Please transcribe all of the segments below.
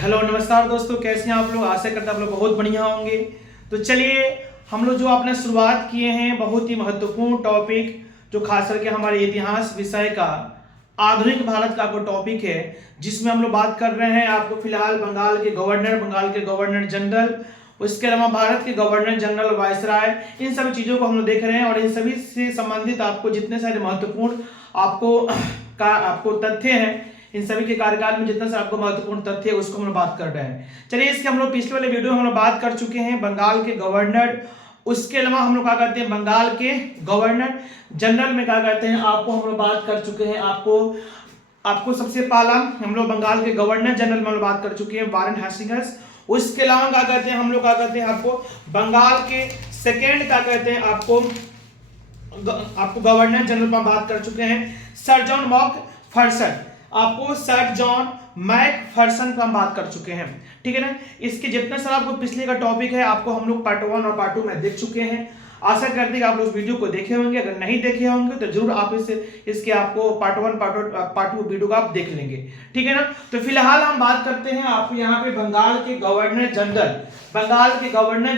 Hello नमस्कार दोस्तों, कैसे हैं आप लोग। आशा करते हैं आप लोग बहुत बढ़िया होंगे। तो चलिए हम लोग जो आपने शुरुआत किए हैं बहुत ही महत्वपूर्ण टॉपिक, जो खास करके हमारे इतिहास विषय का आधुनिक भारत का कोई टॉपिक है, जिसमें हम लोग बात कर रहे हैं आपको फिलहाल बंगाल के गवर्नर जनरल, उसके अलावा भारत के गवर्नर जनरल वायसराय, इन सभी चीज़ों को हम लोग देख रहे हैं। और इन सभी से संबंधित आपको जितने सारे महत्वपूर्ण आपको तथ्य हैं, इन सभी के कार्यकाल में जितना सा आपको महत्वपूर्ण तथ्य है उसको हम लोग बात कर रहे हैं। चलिए, इसके हम लोग पिछले वाले वीडियो में हम लोग बात कर चुके हैं बंगाल के गवर्नर, उसके अलावा हम लोग क्या करते हैं बंगाल के गवर्नर जनरल में क्या करते हैं आपको हम लोग बात कर चुके हैं। आपको सबसे पहला हम लोग बंगाल के गवर्नर जनरल में हम लोग बात कर चुके हैं वारेन हेस्टिंग्स। उसके अलावा क्या कहते हैं हम लोग क्या कहते हैं आपको बंगाल के सेकेंड क्या कहते हैं आपको गवर्नर जनरल पर बात कर चुके हैं सर जॉन मैकफर्सन। आपको सर जॉन मैकफर्सन का हम बात कर चुके हैं, ठीक है ना। इसके जितने सारा आपको पिछले का टॉपिक है आपको हम लोग पार्ट 1 और पार्ट 2 में देख चुके हैं। आशा करते हैं कि आप लोग उस वीडियो को देखे होंगे। अगर नहीं देखे होंगे तो जरूर आप इसके आपको पार्ट 1 पार्ट 2 वीडियो को आप देख लेंगे, ठीक है ना। तो फिलहाल हम बात करते हैं आपको यहाँ पे बंगाल के गवर्नर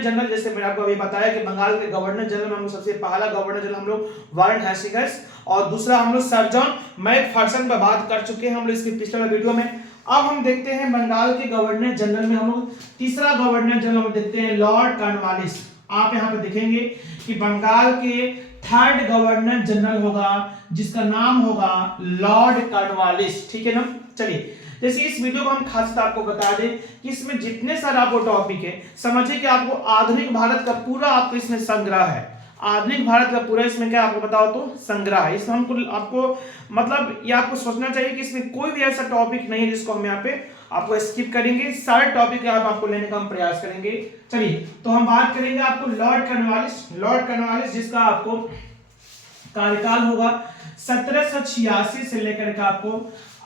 जनरल। जैसे मैंने आपको अभी बताया कि बंगाल के गवर्नर जनरल में हम लोग सबसे पहला गवर्नर जनरल हम लोग वारेन हेस्टिंग्स और दूसरा हम लोग सर जॉन मैकफर्सन पर बात कर चुके हैं हम लोग इसके पिछले वीडियो में। अब हम देखते हैं बंगाल के गवर्नर जनरल में हम लोग तीसरा गवर्नर जनरल हम देखते हैं लॉर्ड कॉर्नवालिस। आप यहाँ पे देखेंगे कि बंगाल के थर्ड गवर्नर जनरल होगा जिसका नाम होगा लॉर्ड कॉर्नवालिस, ठीक है ना। चलिए, जैसे इस वीडियो को हम खास आपको बता दें कि इसमें जितने सारे आपको टॉपिक है, समझिए कि आपको आधुनिक भारत का पूरा आपको इसमें संग्रह है। आधुनिक भारत का पूरा इसमें क्या आपको बताओ तो संग्रह है। इसमें आपको मतलब ये आपको सोचना चाहिए कि इसमें कोई भी ऐसा टॉपिक नहीं है जिसको हम यहाँ पे आपको स्किप करेंगे। सारे टॉपिक यहाँ आपको लेने का हम प्रयास करेंगे। चलिए, तो हम बात करेंगे आपको लॉर्ड कॉर्नवालिस जिसका आपको कार्यकाल होगा 1786 से लेकर के आपको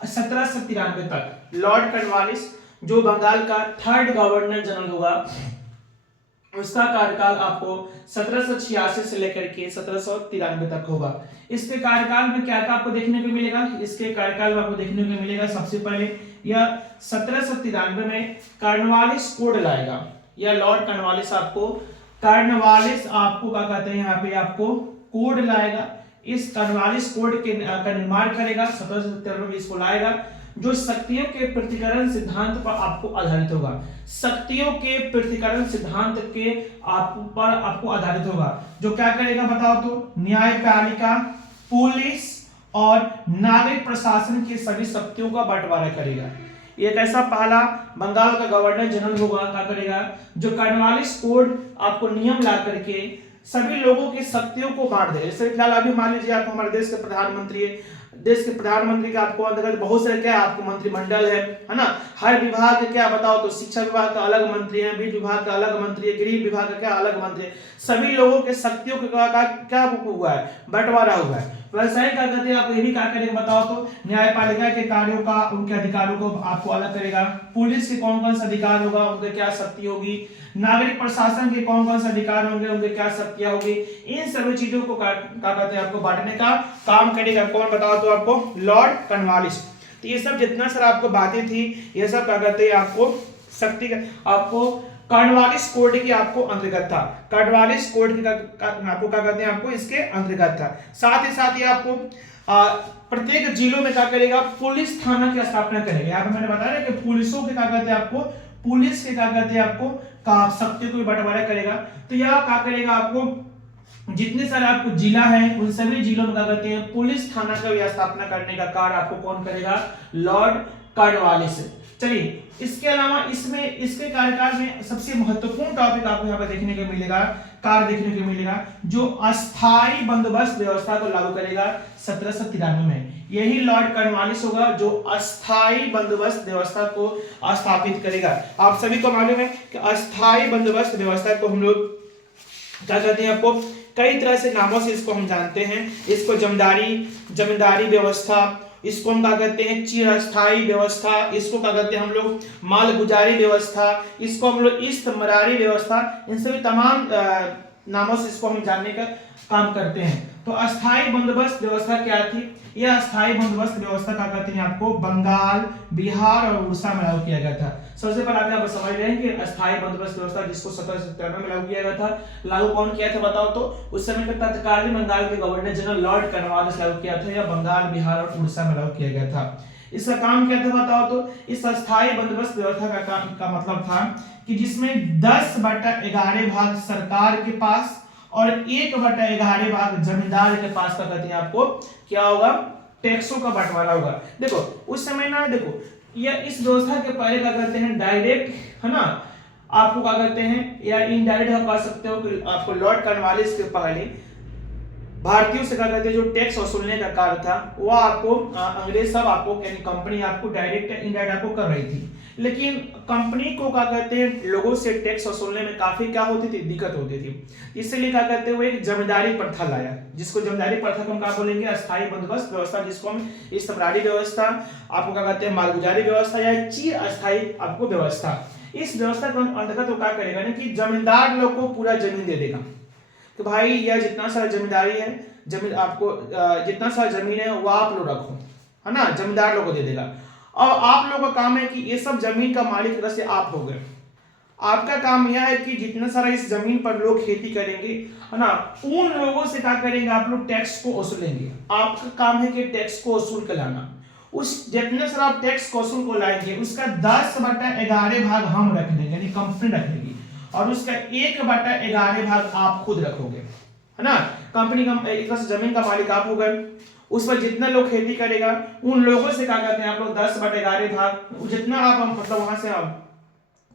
1793 तक। लॉर्ड कॉर्नवालिस जो बंगाल का थर्ड गवर्नर जनरल होगा उसका कार्यकाल आपको 1786 से लेकर के 1793 तक होगा। इसके कार्यकाल में क्या क्या आपको देखने को मिलेगा, इसके कार्यकाल में आपको देखने को मिलेगा सबसे पहले यह 1793 में कॉर्नवालिस कोड लाएगा। या लॉर्ड कॉर्नवालिस आपको क्या कहते हैं यहाँ पे आपको कोड लाएगा। इस कॉर्नवालिस कोड का निर्माण करेगा 1793 में, इसको लाएगा जो शक्तियों के पृथक्करण सिद्धांत पर आपको आधारित होगा। शक्तियों के पृथक्करण सिद्धांत के पर आपको आधारित होगा, जो क्या करेगा बताओ तो न्यायपालिका, पुलिस और नागरिक प्रशासन की सभी शक्तियों का बंटवारा करेगा। एक ऐसा पहला बंगाल का गवर्नर जनरल होगा क्या करेगा जो कॉर्नवालिस कोड आपको नियम ला करके सभी लोगों की शक्तियों को बांट दे। जैसे फिलहाल अभी मान लीजिए आप हमारे देश के प्रधानमंत्री है, देश के प्रधानमंत्री का आपको अंतर्गत बहुत सारे क्या आपको मंत्रिमंडल है ना। हर विभाग के क्या बताओ तो शिक्षा विभाग का अलग मंत्री है, वित्त विभाग का अलग मंत्री है, गृह विभाग का क्या अलग मंत्री है। सभी लोगों के शक्तियों का क्या हुआ है, बंटवारा हुआ है। वैसा ही क्या कहते हैं आप ये भी क्या करेगा बताओ तो न्यायपालिका के कार्यों का उनके अधिकारों को आपको अलग करेगा। पुलिस के कौन कौन सा अधिकार होगा, उनके क्या शक्ति होगी। नागरिक प्रशासन के कौन कौन से अधिकार होंगे, उनके क्या शक्तियां होगी। इन सभी चीजों को क्या कहते हैं आपको बांटने का काम करेगा कौन बताओ तो आपको लॉर्ड कॉर्नवालिस। तो ये सब जितना सर आपको बातें थी ये सब क्या कहते हैं आपको शक्ति आपको कॉर्नवालिस कोड की आपको अंतर्गत था। कॉर्नवालिस कोड की आपको क्या कहते हैं आपको इसके अंतर्गत था। साथ ही आपको प्रत्येक जिलों में क्या करेगा पुलिस थाना की स्थापना करेगा। यहाँ पे मैंने बताया कि पुलिसों के क्या कहते हैं आपको पुलिस के क्या कहते हैं आपको शक्ति को बंटवारा करेगा। तो यह क्या करेगा आपको जितने सारे आपको जिला है उन सभी जिलों में क्या कहते हैं पुलिस थाना का स्थापना करने का कार्य आपको कौन करेगा लॉर्ड कॉर्नवालिस। चलिए, इसके अलावा इसमें इसके कार्यकाल में सबसे महत्वपूर्ण टॉपिक आपको यहाँ पर देखने को मिलेगा, कार्य देखने को मिलेगा जो अस्थायी बंदोबस्त व्यवस्था को लागू करेगा 1793 में। यही लॉर्ड कॉर्नवालिस होगा जो अस्थायी बंदोबस्त व्यवस्था को स्थापित करेगा। आप सभी को मालूम है कि अस्थायी बंदोबस्त व्यवस्था को हम लोग क्या कहते हैं आपको कई तरह से नामों से इसको हम जानते हैं। इसको जमींदारी व्यवस्था, इसको हम क्या कहते हैं चिरस्थायी व्यवस्था, इसको क्या कहते हैं हम लोग मालगुजारी व्यवस्था, इसको हम लोग इस्तमरारी व्यवस्था। इन सभी तमाम नामों से इसको हम जानने का काम करते हैं। तो अस्थाई बंदोबस्त व्यवस्था क्या थी? यह अस्थाई बंदोबस्त व्यवस्था क्या कहते हैं आपको? बंगाल, बिहार और उड़ीसा में लागू किया गया था। सबसे पहले आप समझ रहे हैं कि अस्थाई बंदोबस्त व्यवस्था जिसको 1793 में लागू किया गया था, लागू कौन किया था बताओ तो? उस समय का तत्कालीन बंगाल के गवर्नर जनरल लॉर्ड कॉर्नवालिस लागू किया था, या बंगाल, बिहार और उड़ीसा में लागू किया गया था। इसका काम क्या था बताओ तो? इस अस्थाई बंदोबस्त व्यवस्था का काम का मतलब था कि जिसमें 10/11 भाग सरकार के पास और 1/11 भाग जमींदार के पास का कहते हैं आपको क्या होगा? टैक्सों का बंटवारा होगा। देखो उस समय ना, देखो यह इस व्यवस्था के पहले क्या कहते हैं डायरेक्ट, है ना, आपको क्या कहते हैं, या इनडायरेक्ट आप कह सकते हो कि आपको लॉर्ड कॉर्नवालिस के पहले भारतीयों से क्या कहते हैं जो टैक्स वसूलने का कार्य था वो आपको अंग्रेज सब आपको यानी कंपनी आपको डायरेक्ट या इनडायरेक्ट आपको कर रही थी। लेकिन कंपनी को क्या कहते हैं लोगों से टैक्स वसूलने में काफी क्या होती थी? दिक्कत होती थी। इसलिए क्या कहते हैं वो एक जमींदारी प्रथा लाया, जिसको जमींदारी प्रथा को हम क्या बोलेंगे? अस्थाई बंदोबस्त व्यवस्था, जिसको हम इस्तमरारी व्यवस्था, आपको क्या कहते हैं मालगुजारी व्यवस्था या चिर अस्थाई आपको व्यवस्था। इस व्यवस्था के अंतर्गत वो क्या करेगा ना कि जमींदार लोग को पूरा जमीन दे देगा कि भाई यह जितना सारा जमींदारी है, जमीन आपको जितना सारा जमीन है वो आप लोग रखो, है ना, जमींदार लोगों को दे देगा। और आप लोगों का काम है कि ये सब जमीन का मालिक तरह से आप हो गए। आपका काम यह है कि जितना सारा इस जमीन पर लोग खेती करेंगे, है ना, उन लोगों से क्या करेंगे आप लोग? टैक्स को वसूलेंगे। आपका काम है कि टैक्स को वसूल कर लाना। उस जितने सारा आप टैक्स को वसूल को लाएंगे उसका 10/11 भाग हम रख देंगे, यानी कंपनी रख देगी, और उसका 1/11 भाग आप खुद रखोगे, है ना। कंपनी का एक तरह से जमीन का मालिक आप हो गए। उस पर जितने लोग खेती करेगा उन लोगों से क्या कहते हैं आप लोग? 10/11 भाग, जितना आप मतलब वहां से आप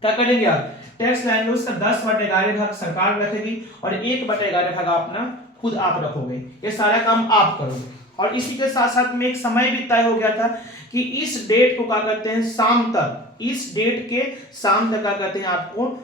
क्या करेंगे? आप टैक्स लाएंगे, उसका 10/11 भाग सरकार रखेगी और 1/11 भाग आप ना खुद आप रखोगे। ये सारा काम आप करोगे। और इसी के साथ साथ में एक समय भी तय हो गया था कि इस डेट को क्या कहते हैं शाम तक, इस डेट के शाम तक क्या कहते हैं आपको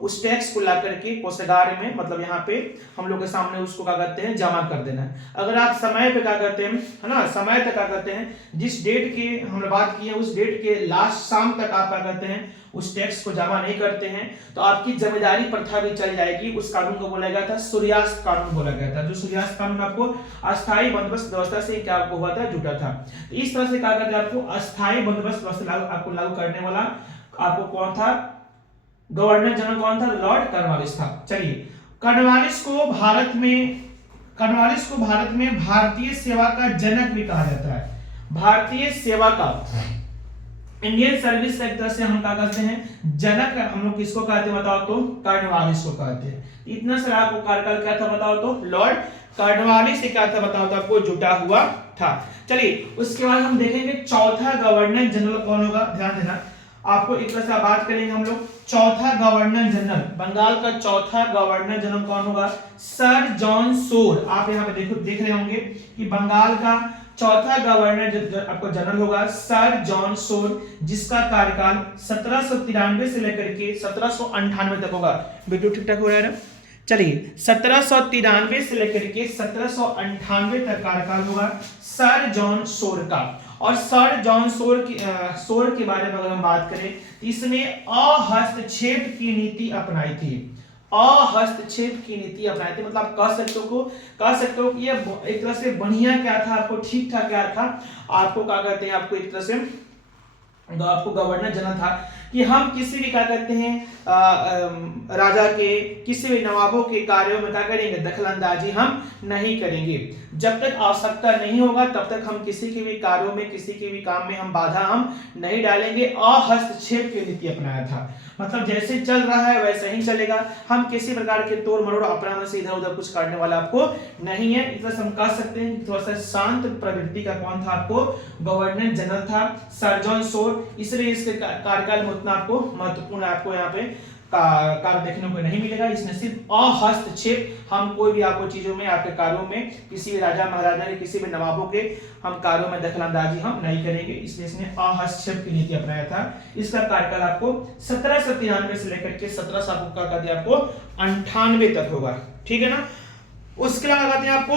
उस टैक्स को ला करके कोषागार में, मतलब यहाँ पे हम लोग के सामने उसको क्या कहते हैं जमा कर देना है। अगर आप समय पे क्या कहते हैं, है ना, समय तक क्या कहते हैं जिस डेट की हमने बात की है उस डेट के लास्ट शाम तक आप क्या कहते हैं उस टैक्स को जमा नहीं करते हैं तो आपकी जमींदारी प्रथा भी चल जाएगी। उस कानून को बोला गया था सूर्यास्त कानून बोला गया था। जो सूर्यास्त कानून आपको अस्थाई बंदोबस्त व्यवस्था से क्या आपको हुआ था? जुटा था। तो इस तरह से क्या कहते हैं आपको अस्थाई बंदोबस्त व्यवस्था आपको लागू करने वाला आपको कौन था? गवर्नर जनरल कौन था? लॉर्ड कॉर्नवालिस था। चलिए, कॉर्नवालिस को भारत में भारतीय सेवा का जनक भी कहा जाता है। भारतीय सेवा का, इंडियन सर्विस का एक तरह से हम क्या कहते हैं जनक, हम लोग किसको कहते हैं बताओ तो? कॉर्नवालिस को कहते हैं। इतना सारा आपको कार्यकाल क्या था बताओ तो? लॉर्ड कॉर्नवालिस से क्या था बताओ तो? आपको जुटा हुआ था। चलिए, उसके बाद हम देखेंगे चौथा गवर्नर जनरल कौन होगा। ध्यान देना, आपको एक तरह से बात करेंगे हम लोग चौथा गवर्नर जनरल, बंगाल का चौथा गवर्नर जनरल कौन होगा? सर जॉन सोर। आप यहाँ पे देखो देख रहे होंगे कि बंगाल का चौथा गवर्नर आपको जनरल होगा सर जॉन सोर, जिसका कार्यकाल 1793 से लेकर के 1798 तक होगा। वीडियो ठीक ठाक हो रहा है ना? चलिए, 1793 से लेकर के 1798 तक कार्यकाल होगा सर जॉन सोर का। और सर जॉन सोर के बारे में अगर हम बात करें तो इसने अहस्तक्षेप की नीति अपनाई थी। अहस्तक्षेप की नीति अपनाई थी, मतलब कह सकते हो कि ये एक तरह से बढ़िया क्या था, आपको ठीक ठाक क्या था, आपको क्या कहते हैं, आपको एक तरह से आपको गवर्नर जनरल था कि हम किसी भी क्या कहते हैं राजा के, किसी भी नवाबों के कार्यों में क्या करेंगे? दखलंदाजी हम नहीं करेंगे। जब तक आवश्यकता नहीं होगा तब तक हम किसी के भी कार्यों में, किसी के भी काम में हम बाधा हम नहीं डालेंगे। अहस्तक्षेप की नीति अपनाया था, मतलब जैसे चल रहा है वैसे ही चलेगा। हम किसी प्रकार के तोड़ मरोड़ अपनाने से इधर उधर कुछ करने वाला आपको नहीं है। इस तरह से हम कह सकते हैं थोड़ा सा शांत प्रवृत्ति का कौन था? आपको गवर्नर जनरल था सर जॉन सोर। इसलिए इसके कार्यकाल में उतना आपको महत्वपूर्ण आपको यहाँ पे कार्य देखने को नहीं मिलेगा। इसमें सिर्फ अहस्तक्षेप, हम कोई भी आपको चीजों में, आपके कार्यों में, किसी भी राजा महाराजा के, किसी भी नवाबों के हम कार्यों में दखलंदाजी हम नहीं करेंगे। इसलिए इसने अहस्तक्षेप की नीति अपनाया था। इसका कार्यकाल आपको 1793 से लेकर के 1798 तक होगा। ठीक है ना? उसके अलावा आते हैं आपको,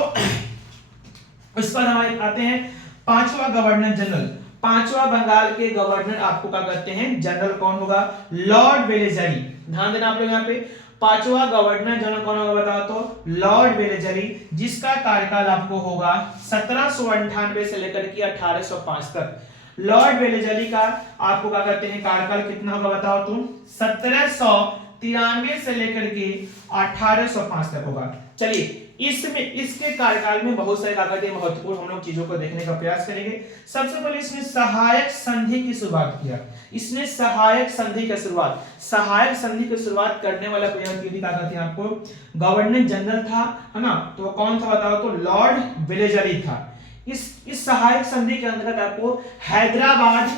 उस पर हम आते हैं पांचवा गवर्नर जनरल। पांचवा बंगाल के गवर्नर आपको क्या कहते हैं? जनरल कौन होगा? Lord Wellesley. ध्यान देना आप लोग यहाँ पे, पांचवा गवर्नर जनरल कौन होगा बताओ तो लॉर्ड वेलेजली, जिसका कार्यकाल आपको होगा 1798 से लेकर के 1805 तक। लॉर्ड वेलेजली का आपको क्या कहते हैं कार्यकाल कितना होगा बताओ तुम, 1793 से लेकर के 1805 तक होगा। चलिए इसमें इसके कार्यकाल में बहुत सारे क्या कहते हैं महत्वपूर्ण हम लोग चीजों को देखने का प्रयास करेंगे। सबसे पहले इसने सहायक संधि की शुरुआत किया। इसने सहायक संधि सहायक संधि की शुरुआत करने वाला क्या कहते हैं आपको गवर्नर जनरल था, है ना, तो कौन था बताओ तो लॉर्ड वेलेजली था। इस सहायक संधि के अंतर्गत आपको हैदराबाद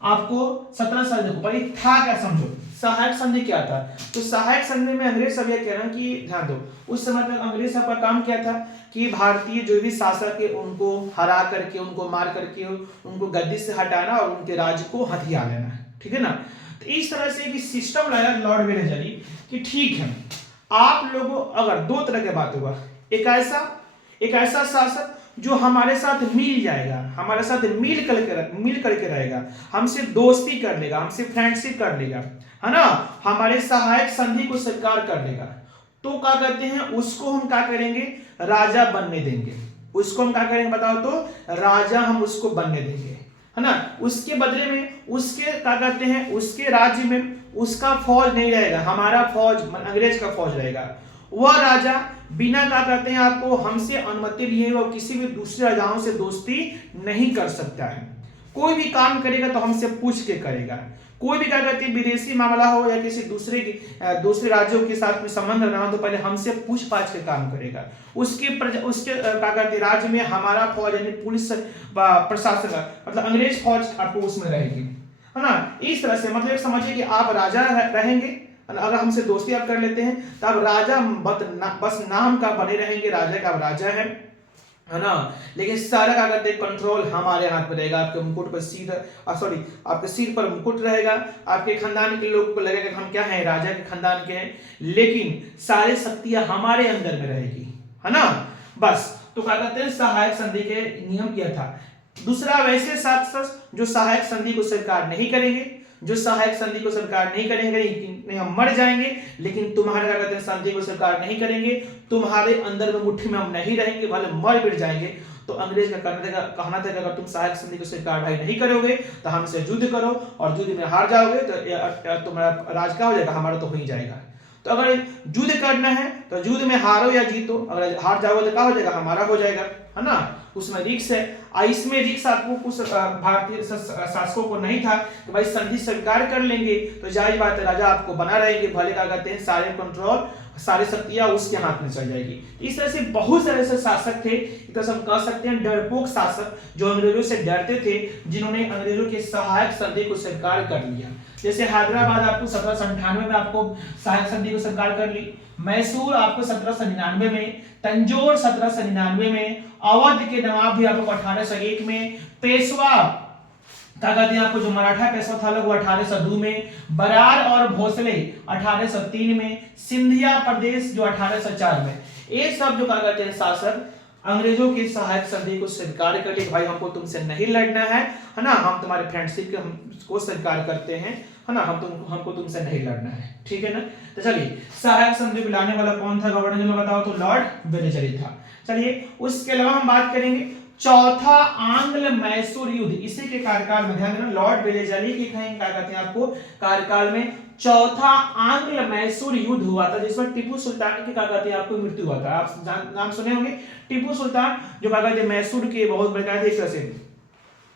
आपको 17 साल देखो पर था क्या समझो। सहायक संधि क्या था, तो सहायक संधि में अंग्रेज सब ये कह रहे हैं कि ध्यान दो, उस समय तक अंग्रेज सब का काम क्या था कि भारतीय जो भी शासक है उनको हरा करके, उनको मार करके, उनको गद्दी से हटाना और उनके राज्य को हथिया लेना, ठीक है ना। तो इस तरह से एक सिस्टम लाया लॉर्ड वेलेजली कि ठीक है आप लोगों अगर दो तरह के बात होगा, एक ऐसा शासक जो हमारे साथ मिल जाएगा, हमारे साथ मिल करके रहेगा, हमसे दोस्ती कर लेगा, हमसे फ्रेंडशिप कर लेगा, है ना, हमारे सहायक संधि को स्वीकार कर लेगा, तो क्या कहते हैं उसको हम क्या करेंगे राजा बनने देंगे। उसको हम क्या करेंगे बताओ तो राजा हम उसको बनने देंगे, है ना। उसके बदले में उसके क्या कहते हैं उसके राज्य में उसका फौज नहीं रहेगा, हमारा फौज अंग्रेज का फौज रहेगा। वह राजा बिना क्या कहते हैं आपको हमसे अनुमति लिए वो किसी भी दूसरे राजाओं से दोस्ती नहीं कर सकता है। कोई भी काम करेगा तो हमसे पूछ के करेगा। कोई भी क्या कहते हैं विदेशी मामला हो या किसी दूसरे राज्यों के साथ कोई संबंध रखना तो पहले हमसे पूछ पाछ के काम करेगा। उसके क्या कहते हैं राज्य में हमारा फौज यानी पुलिस प्रशासन मतलब अंग्रेज फौज आपको उसमें रहेगी, है ना। इस तरह से मतलब समझिए कि आप राजा रहेंगे, अगर हमसे दोस्ती आप कर लेते हैं तो आप राजा बस नाम का बने रहेंगे, राजा का राजा है ना, लेकिन सारा क्या करते हैं कंट्रोल हमारे हाथ में रहेगा। आपके मुकुट पर आपके सिर पर मुकुट रहेगा, आपके खानदान के लोगों को लगेगा कि हम क्या हैं राजा के खानदान के हैं, लेकिन सारी शक्तियां हमारे अंदर में रहेगी, है ना। बस तो क्या कहते हैं सहायक संधि के नियम किया था। दूसरा वैसे शासक जो सहायक संधि को स्वीकार नहीं करेंगे, जो सहायक संधि को स्वीकार नहीं करेंगे, नहीं हम मर जाएंगे लेकिन तुम्हारे क्या कहते हैं संधि को स्वीकार नहीं करेंगे, तुम्हारे अंदर में मुट्ठी में हम नहीं रहेंगे, भले मर मिट जाएंगे। तो अंग्रेज का कहना था कि अगर तुम सहायक संधि को स्वीकार भाई नहीं करोगे तो हमसे युद्ध करो और युद्ध में हार जाओगे तो तुम्हारा राज क्या हो जाएगा, हमारा तो हो ही जाएगा। तो अगर युद्ध करना है तो युद्ध में हारो या जीतो, अगर हार जाओगे तो क्या हो जाएगा, हमारा हो जाएगा, है ना। उसमें रिक्स है। इसमें रिक्स आपको कुछ भारतीय शासकों को नहीं था कि भाई संधि स्वीकार कर लेंगे तो जाहिर बात है राजा आपको बना रहेंगे, भले क्या कहते हैं सारे कंट्रोल सारी शक्तियां उसके हाथ में चल जाएगी। इस तरह से बहुत सारे ऐसे शासक थे, एक तरह से हम कह सकते हैं डरपोक शासक जो अंग्रेजों से डरते थे, जिन्होंने अंग्रेजों के सहायक संधि को स्वीकार कर लिया। जैसे हैदराबाद आपको 1798 में आपको सहायक संधि को स्वीकार कर ली, मैसूर आपको 1799 में, तंजौर 1799 में, अवध के नवाब भी आपको 1801 में, पेशवा क्या कहते हैं आपको जो मराठा पेशवा था वो 1802 में, बरार और भोसले 1803 में, सिंधिया प्रदेश जो 1804 में। ये सब जो क्या कहते हैं शासक अंग्रेजों की सहायक संधि को स्वीकार कर लिए, भाई हमको तुमसे नहीं लड़ना है ना, हम तुम्हारे फ्रेंडशिप के हमको स्वीकार करते हैं, है ना, हमको तुमसे नहीं लड़ना है, ठीक है ना। तो चलिए सहायक संधि बुलाने वाला कौन था गवर्नर जनरल बताओ तो लॉर्ड वेलेजली था। चलिए उसके अलावा हम बात करेंगे चौथा आंग्ल मैसूर युद्ध। इसी के कार्यकाल में ध्यान देना लॉर्ड वेलेजली की कहेंगे क्या कहते हैं आपको कार्यकाल में चौथा आंग्ल मैसूर युद्ध हुआ था, जिसमें टीपू सुल्तान की क्या कहते हैं आपको मृत्यु हुआ था। आप नाम सुने होंगे टीपू सुल्तान जो क्या कहते हैं मैसूर के बहुत बड़े थे, एक तरह से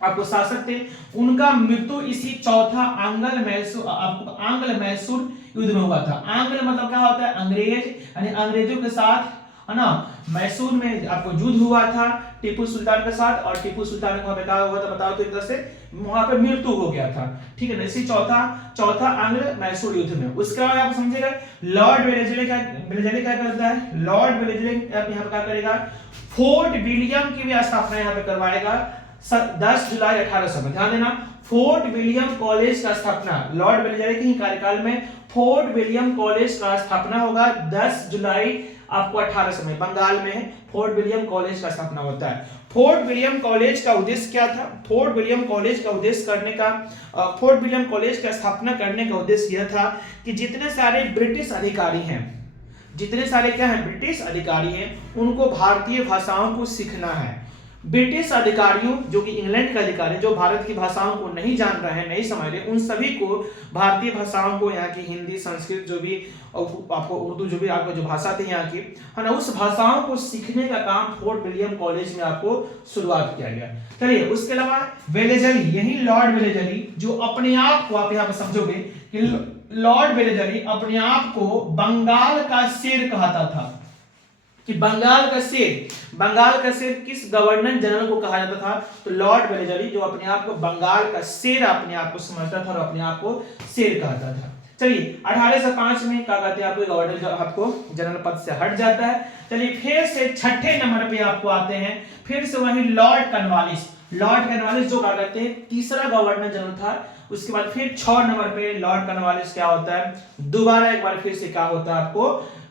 आपको शासक थे, उनका मृत्यु इसी चौथा आंग्ल मैसूर युद्ध में हुआ था। आंग्ल मतलब क्या होता है अंग्रेज, यानी अंग्रेजों के साथ, है ना, मैसूर में आपको युद्ध हुआ था टीपू सुल्तान के साथ, और टीपू सुल्तान को क्या हुआ था बताओ तो एक तरह से वहां पे मृत्यु हो गया था, ठीक है ना, इसी चौथा आंग्ल मैसूर युद्ध में। उसके बाद आप समझिएगा लॉर्ड वेलेजली क्या करता है, लॉर्ड वेलेजली यहाँ पे क्या करेगा फोर्ट विलियम की भी स्थापना यहाँ पे करवाएगा 10 जुलाई 1800 में। ध्यान देना फोर्ट विलियम कॉलेज का स्थापना लॉर्ड वेलेजली के ही कार्यकाल में फोर्ट विलियम कॉलेज का स्थापना होगा 10 जुलाई आपको 1800 में, बंगाल में फोर्ट विलियम कॉलेज का स्थापना होता है। फोर्ट विलियम कॉलेज का उद्देश्य क्या था? फोर्ट विलियम कॉलेज का उद्देश्य फोर्ट विलियम कॉलेज का स्थापना करने का उद्देश्य यह था कि जितने सारे ब्रिटिश अधिकारी हैं, जितने सारे क्या हैं ब्रिटिश अधिकारी हैं, उनको भारतीय भाषाओं को सीखना है। ब्रिटिश अधिकारियों जो कि इंग्लैंड के अधिकारी जो भारत की भाषाओं को नहीं जान रहे हैं, नहीं समझ रहे, उन सभी को भारतीय भाषाओं को, यहाँ की हिंदी, संस्कृत, जो भी आपको उर्दू, जो भी आपको जो भाषा थी यहाँ की, है ना, उस भाषाओं को सीखने का काम फोर्ट विलियम कॉलेज में आपको शुरुआत किया गया। चलिए, उसके अलावा वेलेजली, यही लॉर्ड वेलेजली जो अपने आप को, आप यहाँ पर समझोगे कि लॉर्ड वेलेजली अपने आप को बंगाल का शेर कहता था, कि बंगाल का शेर किस गवर्नर जनरल को कहा जाता था? तो लॉर्ड वेलेजली, जो अपने आप को बंगाल का शेर अपने आप को समझता था और अपने आप को शेर कहता था। चलिए, 1805 में क्या कहते हैं आपको गवर्नर आपको जनरल पद से हट जाता है। चलिए, फिर से छठे नंबर पे आपको आते हैं, फिर से वही लॉर्ड कॉर्नवालिस जो क्या कहते हैं तीसरा गवर्नर जनरल था। उसके बाद फिर 6 नंबर पे लॉर्ड कॉर्नवालिस क्या होता है, दोबारा एक बार फिर से क्या होता है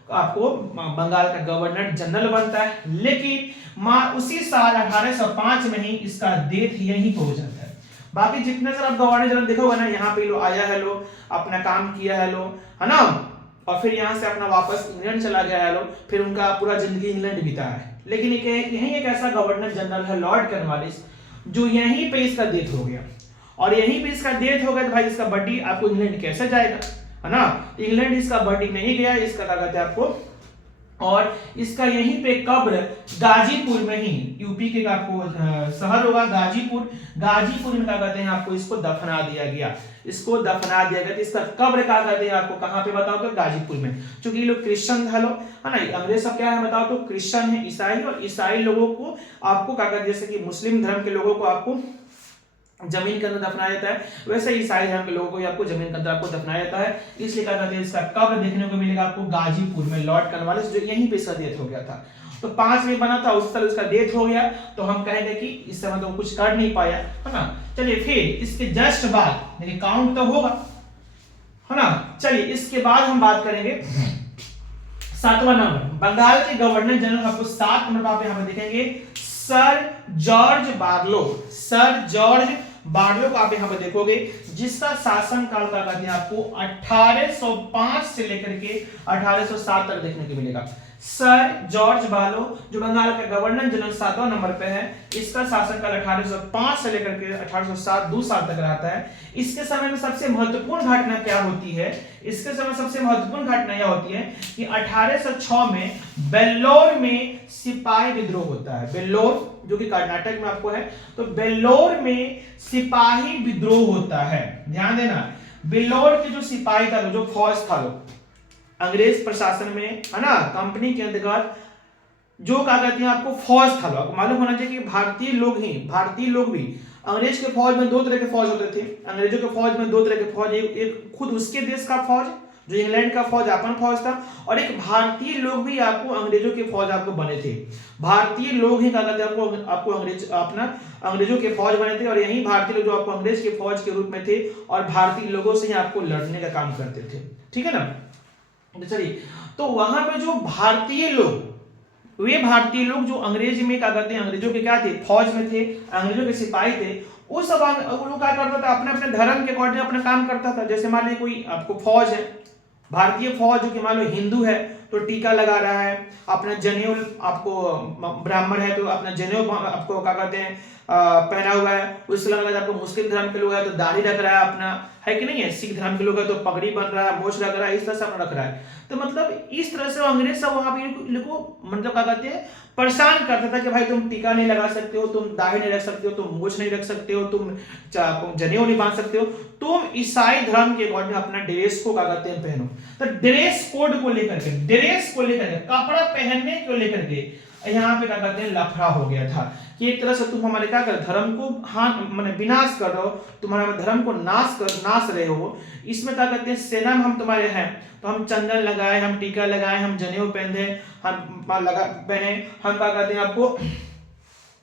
आपको बंगाल का गवर्नर जनरल बनता है। लेकिन उसी साल 1805 में ही इसका डेथ यहीं पे हो जाता है। बाकी जितने सारे आप गवर्नर जनरल देखोगे ना, यहाँ पे लो आया है, लो अपना काम किया है, लो, है ना, और फिर यहाँ से अपना वापस इंग्लैंड चला गया है, लो, फिर उनका पूरा जिंदगी इंग्लैंड बीता है। लेकिन यही एक ऐसा गवर्नर जनरल है लॉर्ड कॉर्नवालिस, जो यहीं पे इसका डेथ हो गया। और यहीं पे इसका डेथ हो गया तो भाई इसका बॉडी आपको इंग्लैंड कैसे जाएगा, है ना? इंग्लैंड इसका बॉडी नहीं गया, इसका क्या कहते हैं आपको, और इसका यहीं पे कब्र गाजीपुर में ही, यूपी के आपको शहर होगा गाजीपुर में क्या कहते हैं आपको इसको दफना दिया गया। तो इसका कब्र क्या कहते हैं आपको कहां पे बताओ तो गाजीपुर में। क्योंकि ये लोग क्रिश्चियन है, लोग, है ना, अंग्रेज सब क्या है बताओ तो क्रिश्चियन है, ईसाई, और ईसाई लोगों को आपको क्या कहते हैं, जैसे कि मुस्लिम धर्म के लोगों को आपको जमीन के अंदर दफनाया जाता है, वैसे ईसाई धर्म के लोगों को आपको जमीन के अंदर आपको दफनाया जाता है। इसलिए क्या कहते हैं इसका कब्र देखने को मिलेगा आपको गाजीपुर में, लॉर्ड कॉर्नवालिस जो यहीं पे इसका डेथ हो गया था। तो 5 में बना था, उस साल उसका डेथ हो गया, तो हम कहेंगे कि इस समय तो कुछ कर नहीं पाया, है ना। चलिए, फिर इसके जस्ट बाद देखिए काउंट तो होगा, है ना। चलिए, इसके बाद हम बात करेंगे 7वां नंबर, बंगाल के गवर्नर जनरल आपको 7 नंबर आप यहाँ पे देखेंगे, सर जॉर्ज बार्लो को आप यहाँ पे देखोगे, जिसका शासन काल का कहते हैं आपको 1805 से लेकर के 1807 तक देखने को मिलेगा। सर जॉर्ज बार्लो जो बंगाल का गवर्नर जनरल 7वां नंबर पे है, इसका शासनकाल 1805 से लेकर के 1807 2 साल तक रहता है। इसके समय में सबसे महत्वपूर्ण घटना क्या होती है? इसके समय सबसे महत्वपूर्ण घटना यह होती है कि 1806 में बेल्लोर में सिपाही विद्रोह होता है। बेल्लोर जो कि कर्नाटक में आपको है, तो बेल्लोर में सिपाही विद्रोह होता है। ध्यान देना, बेल्लोर के जो सिपाही था, जो फौज था, अंग्रेज प्रशासन में, है ना, कंपनी के अंतर्गत जो क्या कहते हैं आपको फौज था, आपको मालूम होना चाहिए कि भारतीय लोग भी अंग्रेज के फौज में 2 तरह के फौज होते थे। अंग्रेजों के फौज में 2 तरह के फौज, एक खुद उसके देश का फौज जो इंग्लैंड का फौज अपन फौज था, और एक भारतीय लोग भी आपको अंग्रेजों के फौज आपको बने थे। भारतीय लोग ही क्या कहते हैं आपको अंग्रेजों के फौज बने थे, और यही भारतीय लोग जो आपको अंग्रेज के फौज के रूप में थे और भारतीय लोगों से ही आपको लड़ने का काम करते थे। ठीक है ना। चलिए, तो वहां पे जो भारतीय लोग, वे भारतीय लोग जो अंग्रेज में क्या करते हैं, अंग्रेजों के क्या थे, फौज में थे, अंग्रेजों के सिपाही थे, उस सब लोग क्या करता था, अपने अपने धर्म के अकॉर्डिंग अपना काम करता था। जैसे मान लीजिए कोई आपको फौज है, भारतीय फौज जो कि मान लो हिंदू है तो टीका लगा रहा है, अपना जनेऊ, आपको ब्राह्मण है तो अपना जनेऊ आपको क्या कहते हैं पहना हुआ है। उसके अलावा आपको मुस्लिम धर्म के लोग है तो दाढ़ी रख रहा है अपना, है कि नहीं है। सिख धर्म के लोग है तो पगड़ी बन रहा है, मोछ रख रहा है, इस तरह से अपना रख रहा है। तो मतलब इस तरह से अंग्रेज सब वहां पे को मतलब क्या कहते हैं परेशान करता था कि भाई तुम टीका नहीं लगा सकते हो, तुम दाढ़ी नहीं रख सकते हो, तुम मूछ नहीं रख सकते हो, तुम जनेऊ नहीं बांध सकते हो, तुम ईसाई धर्म के अकॉर्डिंग अपना ड्रेस को क्या कहते हैं पहनो। तो ड्रेस कोड को लेकर के, कपड़ा पहनने को लेकर के यहाँ पे क्या कहते हैं लफड़ा हो गया था कि एक तरह से तुम हमारे क्या कर धर्म को माने विनाश कर रहे हो, तुम्हारे धर्म को नाश रहे हो। इसमें क्या कहते हैं सेना में हम तुम्हारे हैं तो हम चंदन लगाए, हम टीका लगाए, हम जनेऊ पहने, हम क्या कहते हैं आपको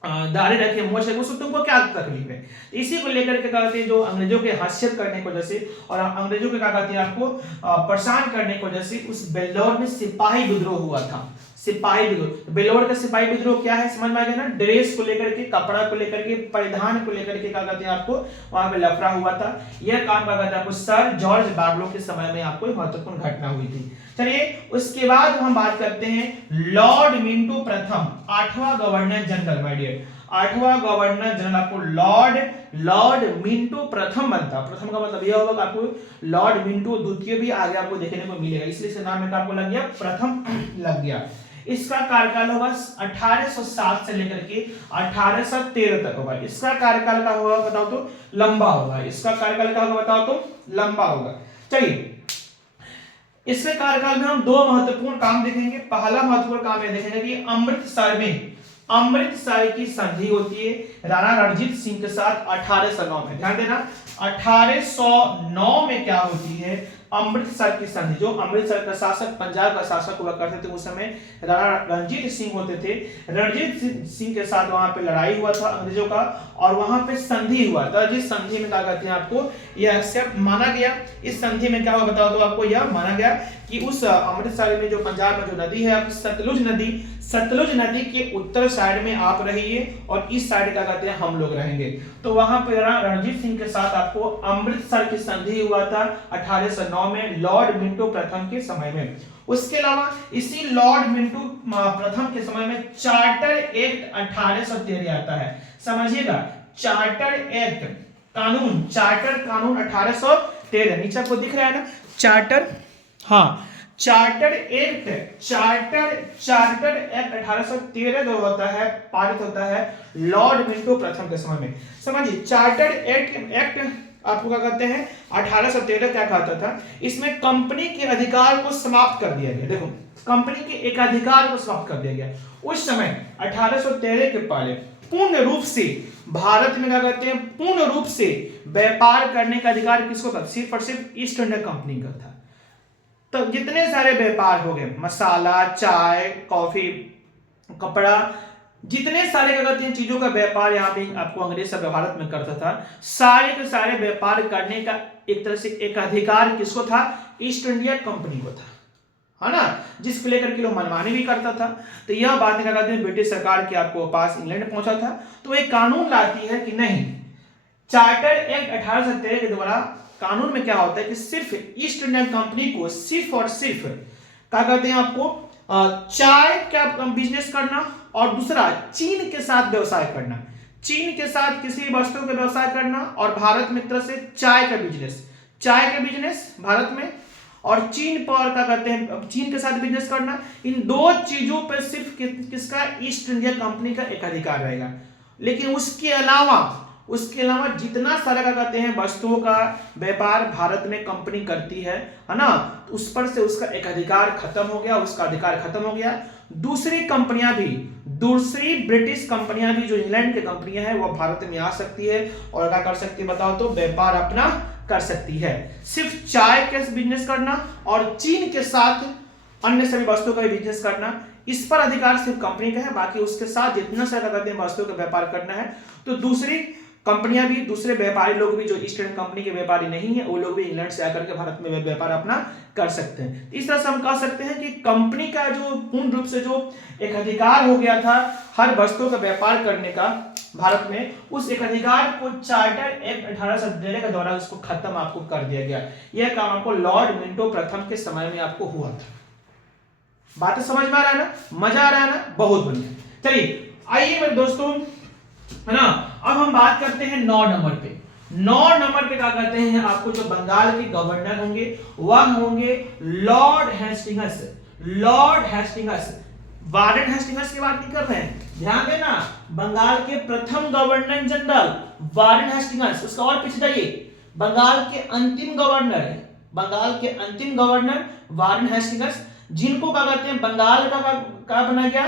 दाढ़ी रखे, मोछ रखे, उससे तुमको क्या तकलीफ है। इसी को लेकर के क्या कहते हैं जो अंग्रेजों के हास्यत करने की वजह से और अंग्रेजों के क्या कहते हैं आपको परेशान करने की वजह से उस बेल्लोर में सिपाही विद्रोह हुआ था। सिपाही विद्रोह। बेलोर का सिपाही विद्रोह क्या है समझ में आ गया ना, ड्रेस को लेकर के, कपड़ा को लेकर के, परिधान को लेकर के क्या कहते हैं आपको वहां पे लफड़ा हुआ था। यह काम क्या कहते हैं आपको सर जॉर्ज बार्लो के समय में आपको महत्वपूर्ण घटना हुई थी। चलिए उसके बाद हम बात करते हैं लॉर्ड मिंटो प्रथम, 8वां गवर्नर जनरल। माय डियर 8वां गवर्नर जनरल आपको लॉर्ड मिंटो प्रथम बनता। प्रथम का मतलब यह होगा कि आपको लॉर्ड मिंटो द्वितीय भी आगे आपको देखने को मिलेगा, इसलिए इसका नाम में आपको लग गया प्रथम लग गया। इसका कार्यकाल होगा 1807 से लेकर के 1813 तक होगा। इसका कार्यकाल का होगा बताओ तो लंबा होगा। इसका कार्यकाल का होगा बताओ तो लंबा होगा। चलिए इसके कार्यकाल में हम दो महत्वपूर्ण काम देखेंगे। पहला महत्वपूर्ण काम यह देखेंगे कि अमृतसर की संधि होती है राणा रणजीत सिंह के साथ 1809 में। ध्यान देना 1809 में क्या होती है अमृतसर की संधि। जो अमृतसर का शासक, पंजाब का शासक हुआ करते थे उस समय राणा रणजीत सिंह होते थे। रणजीत सिंह के साथ वहां पे लड़ाई हुआ था अंग्रेजों का और वहां पे संधि हुआ था। जिस संधि में क्या कहते हैं आपको यह एक्सेप्ट माना गया। इस संधि में क्या हुआ बताओ तो आपको यह माना गया कि उस अमृतसर में जो पंजाब में जो नदी है सतलुज नदी के उत्तर साइड में आप रहिए और इस साइड क्या कहते हैं हम लोग रहेंगे। तो वहां पे रणजीत सिंह के साथ आपको अमृतसर की संधि हुआ था 1809 में लॉर्ड मिंटो प्रथम के समय में। उसके अलावा इसी लॉर्ड मिंटो प्रथम के समय में चार्टर एक्ट 1813 आता है। समझिएगा चार्टर एक्ट कानून, चार्टर कानून 1813 नीचे आपको दिख रहा है ना चार्टर, हाँ चार्टर एक्ट 1813 जो होता है पारित होता है लॉर्ड मिंटो प्रथम के समय में। समझिए चार्टर एक्ट आपको क्या कहते हैं 1813 क्या कहता था, इसमें कंपनी के अधिकार को समाप्त कर दिया गया। देखो कंपनी के एक अधिकार को समाप्त कर दिया गया। उस समय 1813 के पहले पूर्ण रूप से भारत में क्या कहते हैं पूर्ण रूप से व्यापार करने का अधिकार किसको था, सिर्फ और सिर्फ ईस्ट इंडिया कंपनी का था। तो जितने सारे व्यापार हो गए, मसाला, चाय, कॉफी, कपड़ा, जितने सारे क्या कहते हैं चीजों का व्यापार यहाँ पे आपको अंग्रेज सब भारत में करता था, सारे के सारे व्यापार करने का एक तरह से एक अधिकार किसको था, ईस्ट इंडिया कंपनी को था, है ना, जिसको लेकर के लोग मनमानी भी करता था। तो यह बात क्या कहते हैं ब्रिटिश सरकार के आपको पास इंग्लैंड पहुंचा था। तो एक कानून लाती है कि नहीं, चार्टर एक्ट 1813 के द्वारा कानून में क्या होता है कि सिर्फ ईस्ट इंडिया कंपनी को सिर्फ और सिर्फ क्या कहते हैं आपको चाय का बिजनेस करना और दूसरा चीन के साथ व्यवसाय करना, चीन के साथ किसी वस्तु का व्यवसाय करना और भारत में तरह से चाय का बिजनेस भारत में और चीन पर क्या कहते हैं चीन के साथ बिजनेस करना। इन दो चीजों पर सिर्फ किसका ईस्ट इंडिया कंपनी का एक अधिकार रहेगा। लेकिन उसके अलावा जितना सारा क्या कहते हैं वस्तुओं का व्यापार भारत में कंपनी करती है ना, उस पर से उसका एक अधिकार खत्म हो गया, उसका अधिकार खत्म हो गया। दूसरी ब्रिटिश कंपनियां भी जो इंग्लैंड की कंपनियां हैं वो भारत में आ सकती है और क्या कर सकती है बताओ तो व्यापार अपना कर सकती है। सिर्फ चाय का बिजनेस करना और चीन के साथ अन्य सभी वस्तुओं का बिजनेस करना, इस पर अधिकार सिर्फ कंपनी का है। बाकी उसके साथ जितना सारा कहते हैं वस्तुओं का व्यापार करना है तो दूसरी कंपनियां भी, दूसरे व्यापारी लोग भी जो ईस्ट इंडियन कंपनी के व्यापारी नहीं है वो लोग भी इंग्लैंड से आकर के भारत में व्यापार अपना कर सकते हैं। इस तरह से हम कह सकते हैं कि कंपनी का जो पूर्ण रूप से जो एक अधिकार हो गया था हर वस्तु का व्यापार करने का भारत में, उस एक अधिकार को चार्टर एक्ट 1813 के द्वारा उसको खत्म आपको कर दिया गया। यह काम आपको लॉर्ड मिंटो प्रथम के समय में आपको हुआ था। बात समझ में आ रहा है ना, मजा आ रहा है ना, बहुत बढ़िया। चलिए आइए मेरे दोस्तों, है ना, अब हम बात करते हैं 9 नंबर पे। 9 नंबर पे क्या कहते हैं आपको जो बंगाल के गवर्नर होंगे वह होंगे लॉर्ड हेस्टिंग्स। वारेन हेस्टिंग्स की बात नहीं कर रहे हैं, ध्यान देना, बंगाल के प्रथम गवर्नर जनरल वारेन हेस्टिंग्स। उसका और पीछे जाइए, बंगाल के अंतिम गवर्नर वारेन हेस्टिंग्स, जिनको क्या कहते हैं बंगाल का बना गया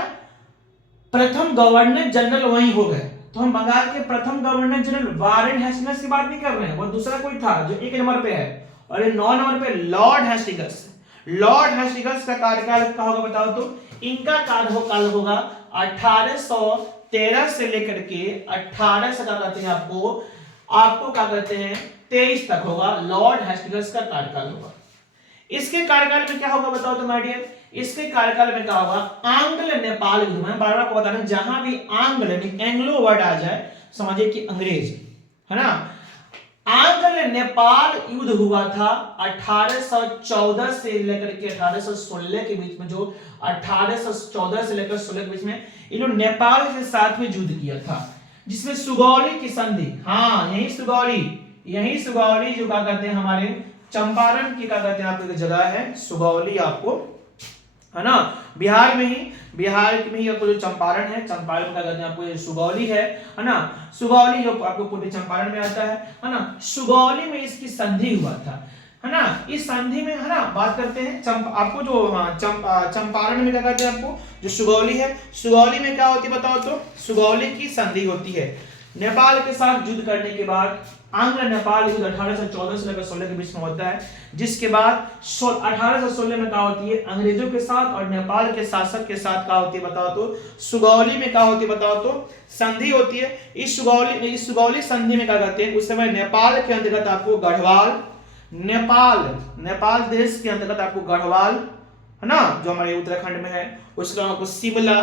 प्रथम गवर्नर जनरल वही हो गए। तो हम बंगाल के प्रथम गवर्नर जनरल वारेन हेस्टिंग्स की बात नहीं कर रहे हैं, वो दूसरा कोई था जो 1 नंबर पे है। और ये 9 नंबर पे लॉर्ड हेस्टिंग्स का कार्यकाल का होगा बताओ तो, इनका काल होगा 1813 से लेकर के 18 से क्या कहते हैं आपको क्या कहते हैं 23 तक होगा लॉर्ड हेस्टिंग्स का कार्यकाल होगा। इसके कार्यकाल में क्या होगा बताओ तो माय डियर, इसके कार्यकाल में क्या होगा, आंग्ल नेपाल युद्ध में, बार बार को बता रहे हैं, जहां भी आंग्ल यानी एंग्लो वर्ड आ जाए समझिए कि अंग्रेज, है ना। आंग्ल नेपाल युद्ध हुआ था 1814 से लेकर के 1816 के बीच में, जो 1814 से लेकर 16 के बीच में इन्होंने नेपाल के साथ में युद्ध किया था, जिसमें सुगौली की संधि, हाँ यही सुगौली जो क्या कहते हैं हमारे चंपारण की क्या कहते हैं आपको जगह है सुगौली, आपको है ना, बिहार में ही आपको जो चंपारण है, चंपारण का कहते हैं आपको ये सुगौली है ना, सुगौली जो आपको पूर्वी चंपारण में आता है ना, सुगौली में इसकी संधि हुआ था, है ना। इस संधि में, है ना, बात करते हैं आपको जो चंपारण में क्या कहते हैं आपको जो सुगौली है, सुगौली में क्या होती है बताओ तो, सुगौली की संधि होती है। नेपाल के साथ युद्ध करने के बाद आंग्ल नेपाल युद्ध 1814 से लेकर 16 के बीच में होता है, जिसके बाद 1816 में क्या होती है, अंग्रेजों के साथ और नेपाल के शासक के साथ क्या होती है बताओ तो, सुगौली में क्या होती है बताओ तो, संधि होती है। इस सुगौली संधि में क्या कहते हैं, उस समय नेपाल के अंतर्गत आपको गढ़वाल, नेपाल देश के अंतर्गत आपको गढ़वाल, है ना, जो हमारे उत्तराखंड में है, उसके अलावा आपको शिमला,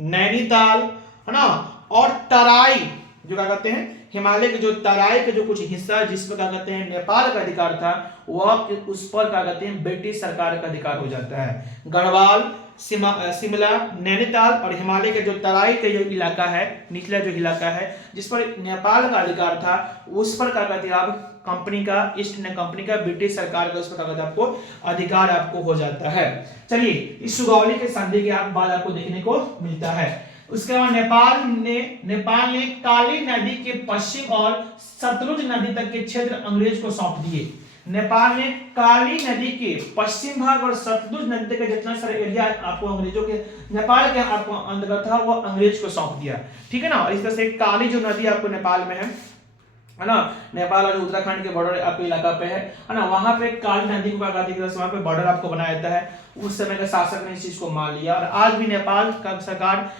नैनीताल, है ना, और तराई, जो क्या कहते हैं हिमालय के जो तराई के जो कुछ हिस्सा जिसमें क्या कहते हैं नेपाल का अधिकार था, वह उस पर क्या कहते हैं ब्रिटिश सरकार का अधिकार हो जाता है। गढ़वाल, शिमला, नैनीताल और हिमालय के जो तराई के जो इलाका है, निचला जो इलाका है जिस पर नेपाल का अधिकार था, उस पर क्या कहते हैं आप कंपनी का, ईस्ट इंडिया कंपनी का, ब्रिटिश सरकार का उस पर क्या कहते हैं आपको अधिकार आपको हो जाता है। चलिए, इस सुगौली के संधि के बाद आपको देखने को मिलता है। उसके बाद नेपाल ने काली नदी के पश्चिम और सतलुज नदी तक के क्षेत्र अंग्रेज को सौंप दिए। नेपाल ने काली नदी के पश्चिम भाग और सतलुज नदी के जितना सारे एरिया आपको अंग्रेजों के नेपाल के आपको अंतर्गत था, वो अंग्रेज को सौंप दिया, ठीक है ना। और इस तरह से काली जो नदी आपको नेपाल में है ना, नेपाल और उत्तराखंड के बॉर्डर आपके इलाका पे है ना, वहां पे काली नदी को वहां पे बॉर्डर आपको बनाया जाता है। उस समय के शासक ने इस चीज को मान लिया और आज भी नेपाल का सरकार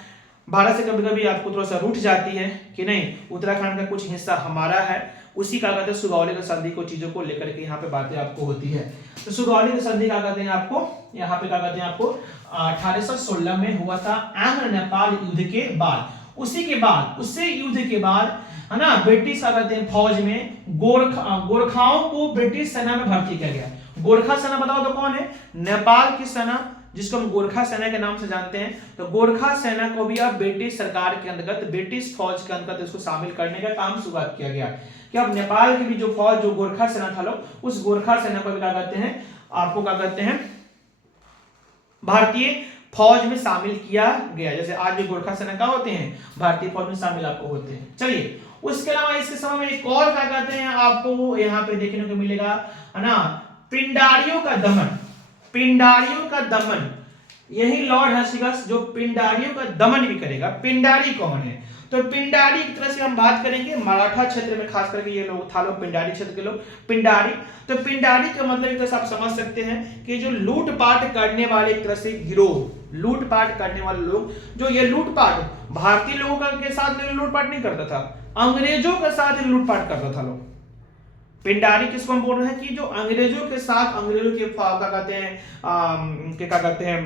भारत से कभी कभी आपको थोड़ा सा रूठ जाती है कि नहीं, उत्तराखंड का कुछ हिस्सा हमारा है, उसी का कहते हैं सुगौली की संधि को चीजों को लेकर के यहाँ पे बातें आपको होती है। तो सुगौली की संधि क्या कहते हैं आपको, यहाँ पे क्या कहते हैं आपको 1816 में हुआ था आंग्ल नेपाल युद्ध के बाद। उससे युद्ध के बाद है ना, ब्रिटिश क्या कहते हैं फौज में गोरखाओं को ब्रिटिश सेना में भर्ती किया गया। गोरखा सेना बताओ तो कौन है, नेपाल की सेना जिसको हम गोरखा सेना के नाम से जानते हैं। तो गोरखा सेना को भी अब ब्रिटिश सरकार के अंतर्गत, ब्रिटिश फौज के अंतर्गत इसको शामिल करने का काम शुरुआत किया गया कि अब नेपाल की भी जो फौज, जो गोरखा सेना था लोग, उस गोरखा सेना को भी क्या कहते हैं आपको क्या कहते हैं भारतीय फौज में शामिल किया गया। जैसे आज भी गोरखा सेना का होते हैं, भारतीय फौज में शामिल आपको होते हैं। चलिए, उसके अलावा इसके समय में एक और क्या कहते हैं आपको यहाँ पे देखने को मिलेगा, है ना, पिंडारियों का दमन। यही लॉर्ड हर्षिगस जो पिंडारियों का दमन भी करेगा। पिंडारी कौन है, तो पिंडारी एक तरह से हम बात करेंगे मराठा क्षेत्र में, खास करके ये लोग था, लोग पिंडारी क्षेत्र के लोग पिंडारी। तो पिंडारी का मतलब एक तरह से आप समझ सकते हैं कि जो लूटपाट करने वाले, एक तरह से गिरोह, लूटपाट करने वाले लोग, जो ये लूटपाट भारतीय लोगों के साथ लूटपाट नहीं करता था, अंग्रेजों के साथ लूटपाट करता था लोग। पिंडारी किसको हम बोल रहे हैं कि जो अंग्रेजों के साथ, अंग्रेजों के क्या कहते हैं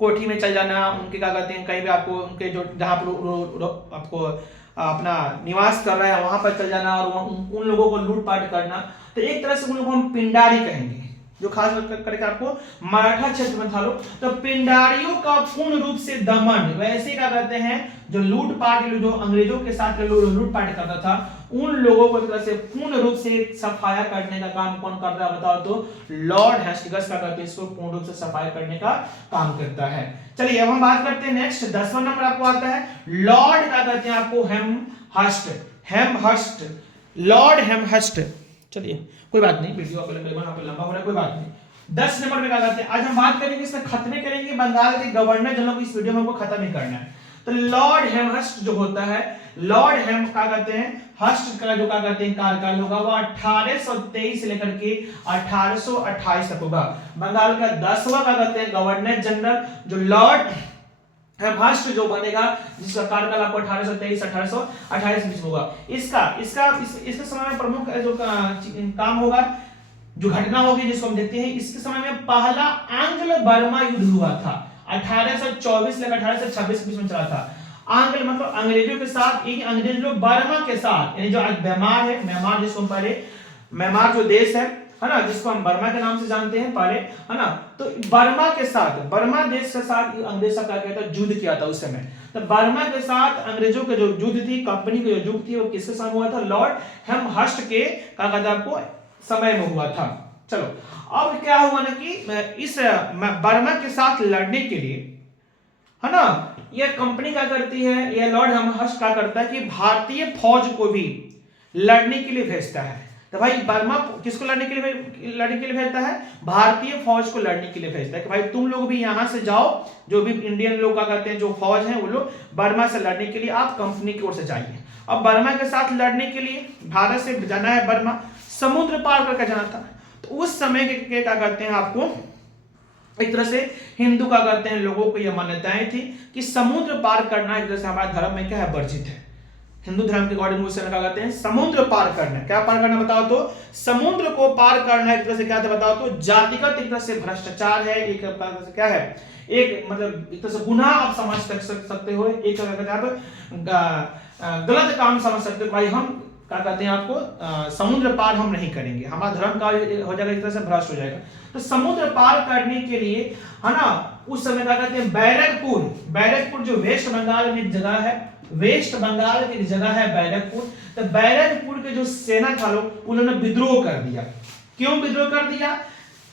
कोठी में चल जाना, उनके क्या कहते हैं कहीं भी आपको उनके जो जहां पर आपको अपना निवास कर रहा है वहां पर चल जाना और उन लोगों को लूटपाट करना। तो एक तरह से उन लोगों को हम पिंडारी कहेंगे, जो खास करके आपको मराठा क्षेत्र में था लोग। तो पिंडारियों का पूर्ण रूप से दमन, वैसे क्या कहते हैं जो लूटपाट, जो अंग्रेजों के साथ लूटपाट करता था, उन लोगों को एक तरह से पूर्ण रूप से सफाया करने का काम कौन कर रहा है बताओ तो, लॉर्ड हर्षिगस का कहते हैं इसको पूर्ण रूप से सफाया करने का काम करता है। चलिए, अब हम बात करते हैं नेक्स्ट 10वां नंबर आपको आता है लॉर्ड क्या कहते हैं आपको हेमहर्स्ट, लॉर्ड हेमहर्स्ट। चलिए, कोई बात नहीं, वीडियो लंबा हो रहा है, कोई बात नहीं। 10 नंबर में क्या कहते हैं, आज हम बात करेंगे, इसमें खत्म करेंगे बंगाल के गवर्नर जनरल को, इस वीडियो में हमको खत्म ही करना है। तो लॉर्ड हेमहर्स्ट जो होता है, लॉर्ड हेम क्या कहते हैं हर्स्ट का जो क्या कहते हैं कार्यकाल होगा वो 1823 से लेकर के 1828 तक होगा। बंगाल का 10वां क्या कहते हैं गवर्नर जनरल जो लॉर्ड हेमहर्स्ट जो बनेगा, जिसका कार्यकाल आपको 1823 1828 बीच में होगा। इसका समय में प्रमुख जो काम होगा जो घटना होगी जिसको हम देखते हैं, इसके समय में पहला आंग्ल बर्मा युद्ध हुआ था। 1824 लेकर 1826 के बीच में चला था। आंग्ल मतलब अंग्रेजों के साथ, यही अंग्रेज लोग बर्मा के साथ, यानी जो आज म्यांमार है, म्यांमार जिसको हम पहले, म्यांमार जो देश है ना, जिसको हम बर्मा के नाम से जानते हैं पहले, है ना, तो बर्मा के साथ, बर्मा देश के साथ अंग्रेज का क्या था, युद्ध किया था उस समय। तो बर्मा के साथ अंग्रेजों के जो युद्ध थी, कंपनी की जो युद्ध थी, वो किसके साथ हुआ था, लॉर्ड हेमहर्स्ट के क्या कहते हैं आपको समय में हुआ था। चलो अब क्या हुआ ना कि इस बर्मा के साथ लड़ने के लिए, है ना, यह कंपनी क्या करती है, यह लॉर्ड हेमहर्स्ट क्या करता है कि भारतीय फौज को भी लड़ने के लिए भेजता है। तो भाई बर्मा किसको लड़ने के लिए भेजता है, भारतीय फौज को लड़ने के लिए भेजता है कि भाई तुम लोग भी यहां से जाओ, जो भी इंडियन लोग क्या कहते हैं, जो फौज है वो लोग बर्मा से लड़ने के लिए आप कंपनी की ओर से जाइए। अब बर्मा के साथ लड़ने के लिए भारत से जाना है, बर्मा समुद्र पार करके जाना था। तो उस समय के क्या कहते हैं आपको, एक तरह से हिंदू का कहते हैं, लोगों को यह मान्यताएं थी कि समुद्र पार करना एक तरह से हमारे धर्म में क्या है, वर्जित है। हिंदू धर्म के अकॉर्डिंग उस समय क्या कहते हैं, समुद्र पार करना। क्या पार करना बताओ तो, समुद्र को पार करना एक तरह से क्या था बताओ तो, जातिगत एक तरह से भ्रष्टाचार है, एक तरह से क्या है, एक मतलब एक तरह से गुनाह आप समझ सकते हो, एक तरह से आप गलत काम समझ सकते हो। भाई हम क्या कहते हैं आपको, समुद्र पार हम नहीं करेंगे, हमारा धर्म का हो जाएगा, एक तरह से भ्रष्ट हो जाएगा। तो समुद्र पार करने के लिए, है ना, उस समय क्या कहते हैं, बैरकपुर जो वेस्ट बंगाल में जगह है, वेस्ट बंगाल की जगह है बैरकपुर। तो बैरकपुर के जो सेना था लोग, उन्होंने विद्रोह कर दिया। क्यों विद्रोह कर दिया,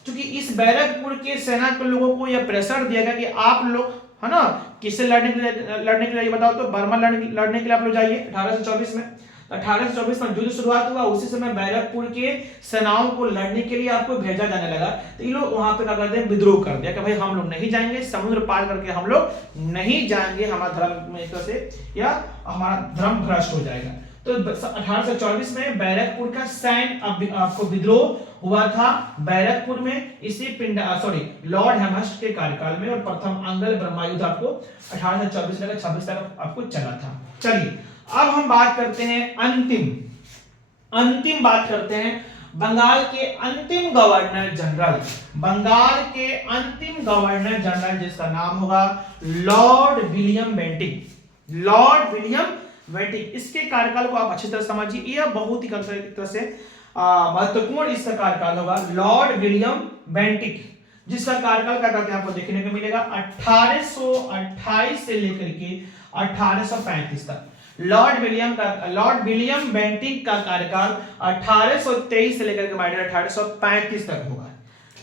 क्योंकि इस बैरकपुर के सेना के लोगों को यह प्रेशर दिया गया कि आप लोग, है ना, किससे लड़ने के लिए बताओ तो, बर्मा लड़ने के लिए आप लोग जाइए 1824 में। 1824 में युद्ध शुरुआत हुआ, उसी समय बैरकपुर के सेनाओं को लड़ने के लिए आपको भेजा जाने लगा। तो ये लोग वहां पे क्या करते हैं, विद्रोह कर दिया कि भाई हम लोग नहीं जाएंगे, समुद्र पार करके हम लोग नहीं जाएंगे, हमारा धर्म में एक तरह से, या हमारा धर्म भ्रष्ट हो जाएगा। तो 1824 में बैरकपुर का सैन्य आपको विद्रोह हुआ था बैरकपुर में, इसी लॉर्ड हेमहर्स्ट के कार्यकाल में, और प्रथम आंग्ल बर्मा युद्ध आपको 1824 से लेकर 26 तक आपको चला था। चलिए अब हम बात करते हैं अंतिम बात करते हैं बंगाल के अंतिम गवर्नर जनरल, बंगाल के अंतिम गवर्नर जनरल जिसका नाम होगा Lord William Bentinck. Lord William Bentinck, इसके कार्यकाल को आप अच्छी तरह समझिए, यह बहुत ही तरह से महत्वपूर्ण इसका कार्यकाल होगा। लॉर्ड विलियम बेंटिक जिसका कार्यकाल क्या कहते हैं आपको देखने को मिलेगा 1828 से लेकर के 1835 तक। लॉर्ड विलियम बेंटिक का कार्यकाल 1823 से लेकर के 1835 तक होगा।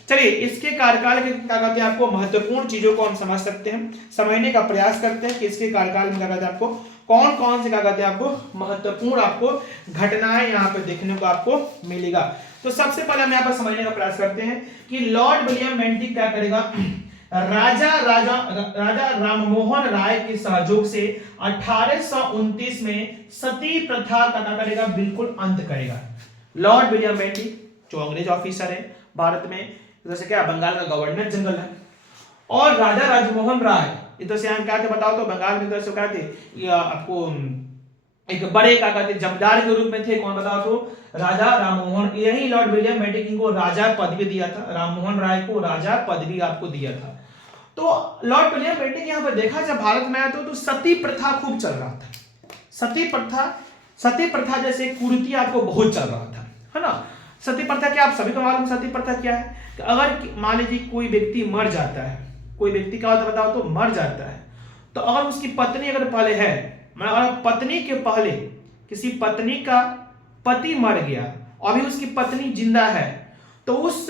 चलिए इसके कार्यकाल के क्या कहते हैं आपको महत्वपूर्ण चीजों को हम समझ सकते हैं, समझने का प्रयास करते हैं कि इसके कार्यकाल में क्या कहते हैं आपको कौन कौन से क्या कहते हैं आपको महत्वपूर्ण आपको घटनाएं यहाँ पे देखने को आपको मिलेगा। तो सबसे पहले हम यहाँ पर समझने का प्रयास करते हैं कि लॉर्ड विलियम बेंटिक क्या करेगा, राजा राममोहन राय के सहयोग से 1829 में सती प्रथा का क्या करेगा, बिल्कुल अंत करेगा। लॉर्ड विलियम बेंटिक जो अंग्रेज ऑफिसर है भारत में, जैसे क्या बंगाल का गवर्नर जनरल है, और राजा राममोहन राय इधर से यहाँ क्या थे बताओ तो, बंगाल में इधर से क्या थे, आपको एक बड़े क्या कहते जमींदार के रूप में थे, कौन बताओ तो, राजा राममोहन। यही लॉर्ड विलियम बेंटिक को राजा पदवी दिया था, राममोहन राय को राजा पदवी आपको दिया था। तो लॉर्ड विलियम बेंटिक यहाँ पर देखा जब भारत में आया तो सती प्रथा खूब चल रहा था। सती प्रथा जैसे कुरीति आपको बहुत चल रहा था, है ना। सती प्रथा क्या आप सभी को मालूम, सती प्रथा क्या है कि अगर मान लीजिए कोई व्यक्ति मर जाता है, कोई व्यक्ति क्या होता है बताओ तो, मर जाता है, तो अगर उसकी पत्नी अगर पहले है, मतलब पत्नी के पहले किसी पत्नी का पति मर गया, अभी उसकी पत्नी जिंदा है, तो उस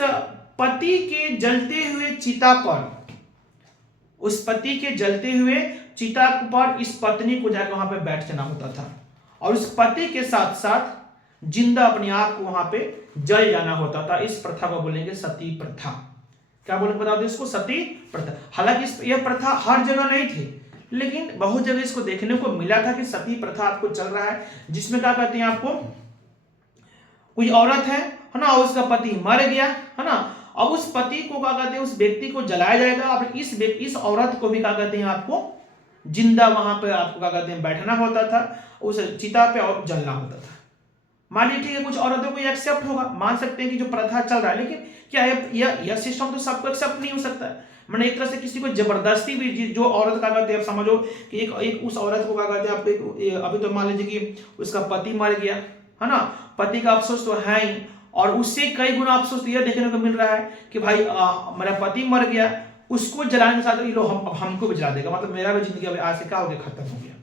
पति के जलते हुए चिता पर, उस पति के जलते हुए चिता पर इस पत्नी को जाकर वहां पे बैठ जाना होता था, और उस पति के साथ साथ जिंदा अपने आप को वहां पे जल जाना होता था। इस प्रथा को बोलेंगे सती प्रथा। क्या बोलेंगे बता दो इसको, सती प्रथा। हालांकि यह प्रथा हर जगह नहीं थी, लेकिन बहुत जगह इसको देखने को मिला था कि सती प्रथा आपको चल रहा है, जिसमें क्या कहते हैं आपको, कोई औरत है ना, उसका पति मर गया, है ना, अब उस पति को क्या कहते हैं, उस व्यक्ति को जलाया जाएगा, और इस औरत को भी क्या कहते हैं आपको जिंदा वहां पे आपको क्या कहते हैं बैठना होता था, उस चिता पे और जलना होता था। मान लीजिए ठीक है, कुछ औरतों को ये एक्सेप्ट होगा, मान सकते हैं कि जो प्रथा चल रहा है, लेकिन क्या यह सिस्टम तो सबको एक्सेप्ट नहीं हो सकता है। मैंने एक तरह से किसी को जबरदस्ती भी जो औरत का कहते हैं, आप समझो कि एक उस औरत को क्या कहते हैं आप, अभी तो मान लीजिए कि उसका पति मर गया है ना, पति का अफसोस तो है ही, और उससे कई गुना अफसोस यह देखने को मिल रहा है कि भाई मेरा पति मर गया, उसको जलाने के साथ ये लोग हमको भी जला देगा, मतलब मेरा भी जिंदगी अब आज से क्या हो गया, खत्म हो गया।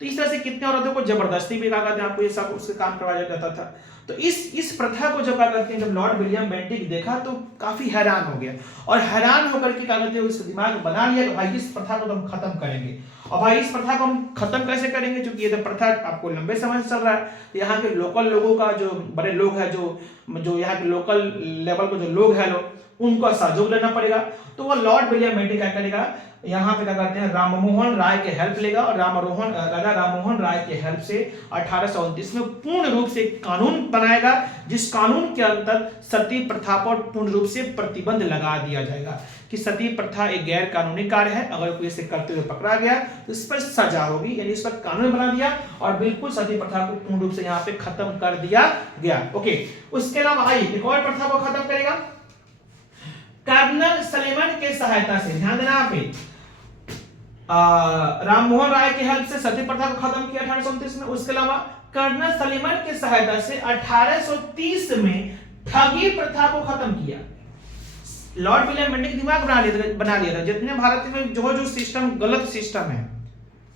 तो इस तरह से कितने औरतों को जबरदस्ती भी क्या कहते हैं आपको ये सब उसके काम करवाया जाता था। तो इस प्रथा को जब क्या करते हैं, जब लॉर्ड विलियम बेंटिक देखा तो काफी हैरान हो गया, और हैरान होकर के क्या कहते हैं उसका दिमाग बना लिया कि भाई इस प्रथा को तो हम खत्म करेंगे। और भाई इस प्रथा को हम खत्म कैसे करेंगे, क्योंकि ये तो प्रथा आपको लंबे समय से चल रहा है। यहाँ के लोकल लोगों का जो बड़े लोग हैं, जो यहाँ के लोकल लेवल के जो लोग हैं उनको सहयोग लेना पड़ेगा। तो वो लॉर्ड विलियम बेंटिक क्या करेगा, यहाँ पे क्या करते हैं राममोहन राय के हेल्प लेगा, और राजा राममोहन राय के हेल्प से 1829 में पूर्ण रूप से कानून बनाएगा, जिस कानून के अंदर सती प्रथा पर पूर्ण रूप से प्रतिबंध लगा दिया जाएगा कि सती प्रथा एक गैर कानूनी कार्य है, अगर कोई इसे करते हुए पकड़ा गया तो इस पर सजा होगी, यानी इस पर कानून बना दिया और बिल्कुल सती प्रथा को पूर्ण रूप से यहाँ पे खत्म कर दिया गया। ओके, उसके अलावा आइए एक और प्रथा को खत्म करेगा कर्नल सलीमन के सहायता से। ध्यान देना यहाँ पे राममोहन राय की हेल्प से सती प्रथा को खत्म किया 1829 में। उसके अलावा कर्नल सलीमन की सहायता से 1830 में ठगी प्रथा को खत्म किया। लॉर्ड विलियम बेंटिक दिमाग बना लिया था जितने भारत में जो सिस्टम गलत सिस्टम है,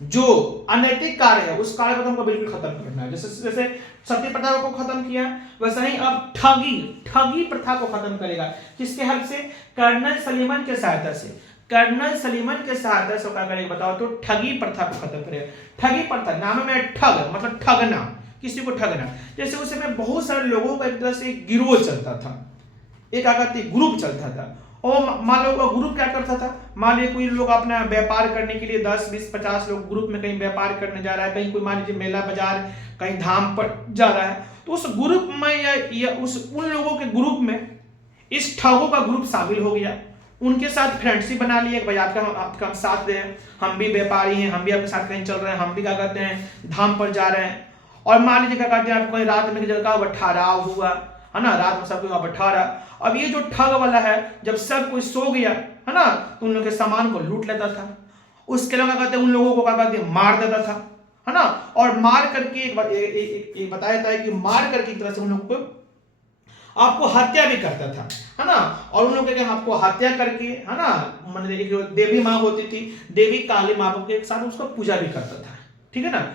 जो अनैतिक कार्य है, उस कार्य को हमको बिल्कुल खत्म करना है। जैसे सती प्रथा को खत्म किया, वैसे ही अब ठगी प्रथा को खत्म करेगा। किसके हेल्प से? कर्नल सलीमन के सहायता से। कर्नल सलीमन के सहायता से क्या करेगा बताओ तो ठगी प्रथा को खत्म करेगा। ठगी प्रथा नाम में ठग मतलब ठगना, किसी को ठगना। जैसे उस समय बहुत सारे लोगों का एक तरह से गिरोह चलता था, एक आगति ग्रुप चलता था, और मान लो ग्रुप क्या करता था, मान लीजिए कोई लोग अपना व्यापार करने के लिए 10, 20, 50 लोग ग्रुप में कहीं व्यापार करने जा रहा है, कहीं कोई मान लीजिए मेला बाजार कहीं धाम पर जा रहा है, तो उस ग्रुप में या उन लोगों के ग्रुप में इस ठगों का ग्रुप शामिल हो गया, उनके साथ फ्रेंडशिप बना लिया, भाई आपका हम साथ दे, हम भी व्यापारी हैं, हम भी आपके साथ कहीं चल रहे हैं, हम भी क्या करते हैं धाम पर जा रहे हैं। और मान लीजिए क्या करते हैं आप कोई रात में जगह ठहराव हुआ है ना, रात में सब कोई वहां पर ठहरा। अब ये जो ठग वाला है जब सब कोई सो गया है ना, तो उन लोगों के सामान को लूट लेता था। उसके अलावा क्या कहते हैं उन लोगों को क्या कहते हैं मार देता था, है ना। और मार करके एक बताया जाता है कि मार करके एक तरह से उन लोगों को आपको हत्या भी करता था, है ना। और उन लोगों के आपको हत्या करके, है ना, मतलब एक देवी माँ होती थी, देवी काली माँ के साथ उसका पूजा भी करता था, ठीक है ना।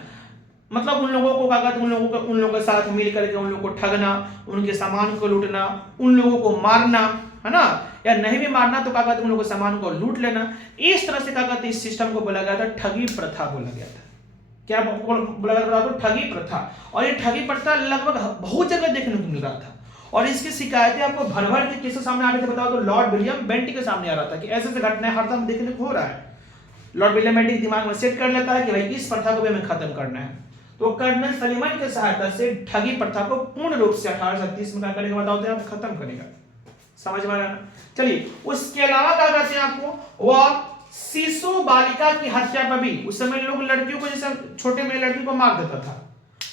मतलब उन लोगों को क्या कहते हैं उन लोगों के साथ मिल करके उन लोगों को ठगना, उनके सामान को लूटना, उन लोगों को मारना, है ना, या नहीं भी मारना तो क्या कहते हैं उन लोगों के सामान को लूट लेना। इस तरह से क्या कहते हैं इस सिस्टम को बोला गया था ठगी प्रथा बोला गया था। क्या बोला गया था? ठगी प्रथा। और ये ठगी प्रथा लगभग बहुत जगह देखने को मिल रहा था, और इसकी शिकायतें आपको भर भर के किसके सामने आ रही थी बताओ तो लॉर्ड विलियम बेंटिक के सामने आ रहा था कि ऐसे ऐसे घटनाएं हर समय देखने को हो रहा है। लॉर्ड विलियम बेंटिक दिमाग में सेट कर लेता है कि भाई इस प्रथा को भी हमें खत्म करना है। तो कर्नल सलीमन के सहायता से ठगी प्रथा को पूर्ण रूप से 1836 में क्या करेगा बताओ तो आप खत्म करेगा। समझ में आ रहा है? चलिए उसके अलावा क्या करते हैं आपको, वह शिशु बालिका की हत्या पर भी, उस समय लोग लड़कियों को जैसे छोटे में लड़की को मार देता था,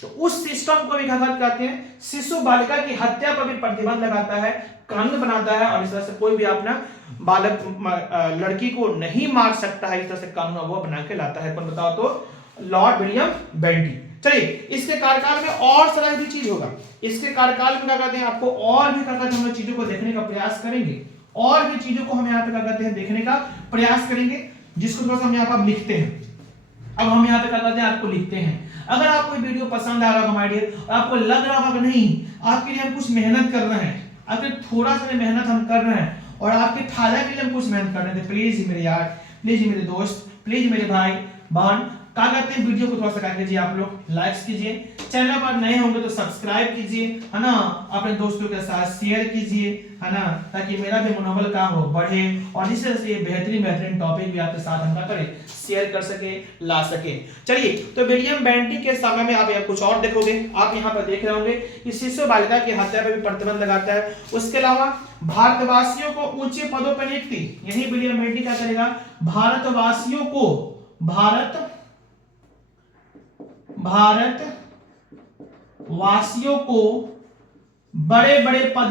तो उस सिस्टम को भी क्या कहते हैं शिशु बालिका की हत्या पर भी प्रतिबंध लगाता है, कानून बनाता है, और इस तरह से कोई भी अपना बालक लड़की को नहीं मार सकता है, इस तरह से कानून वो बना के लाता है। कौन बताओ तो लॉर्ड विलियम बेंटिक। चलिए इसके कार्यकाल में और तरह की चीज होगा, इसके कार्यकाल में क्या कहते हैं आपको और भी क्या कहते हैं हम चीजों को देखने का प्रयास करेंगे, और भी चीजों को हम यहाँ पे क्या कहते हैं देखने का प्रयास करेंगे, जिसको थोड़ा सा हम यहाँ पर लिखते हैं। अब हम यहाँ पे क्या करते हैं आपको लिखते हैं। अगर आपको वीडियो पसंद आ रहा होगा हमारे, आपको लग रहा होगा नहीं आपके लिए हम कुछ मेहनत कर रहे हैं, अगर थोड़ा सा मेहनत हम कर रहे हैं और आपके फायदा के लिए हम कुछ मेहनत कर रहे थे, प्लीज मेरे यार, प्लीज मेरे दोस्त, प्लीज मेरे भाई बहन क्या कहते हैं वीडियो को थोड़ा सा क्या कीजिए आप लोग लाइक्स कीजिए, चैनल पर नए होंगे तो सब्सक्राइब कीजिए, है ना, अपने दोस्तों के साथ शेयर कीजिए, है ना, ताकि मेरा भी मनोबल का हो बढ़े, और इस तरह से बेहतरीन टॉपिक भी आपके साथ हम क्या करें शेयर कर सके, ला सके। चलिए तो विलियम बेंटिक के समय में आप यहाँ कुछ और देखोगे, आप यहाँ पर देख रहे होंगे कि शिशु बालिका की हत्या पर भी प्रतिबंध लगाता है। उसके अलावा भारतवासियों को ऊंचे पदों पर नियुक्ति, यही विलियम बेंटिक क्या करेगा, भारतवासियों को वासियों को बड़े बड़े पद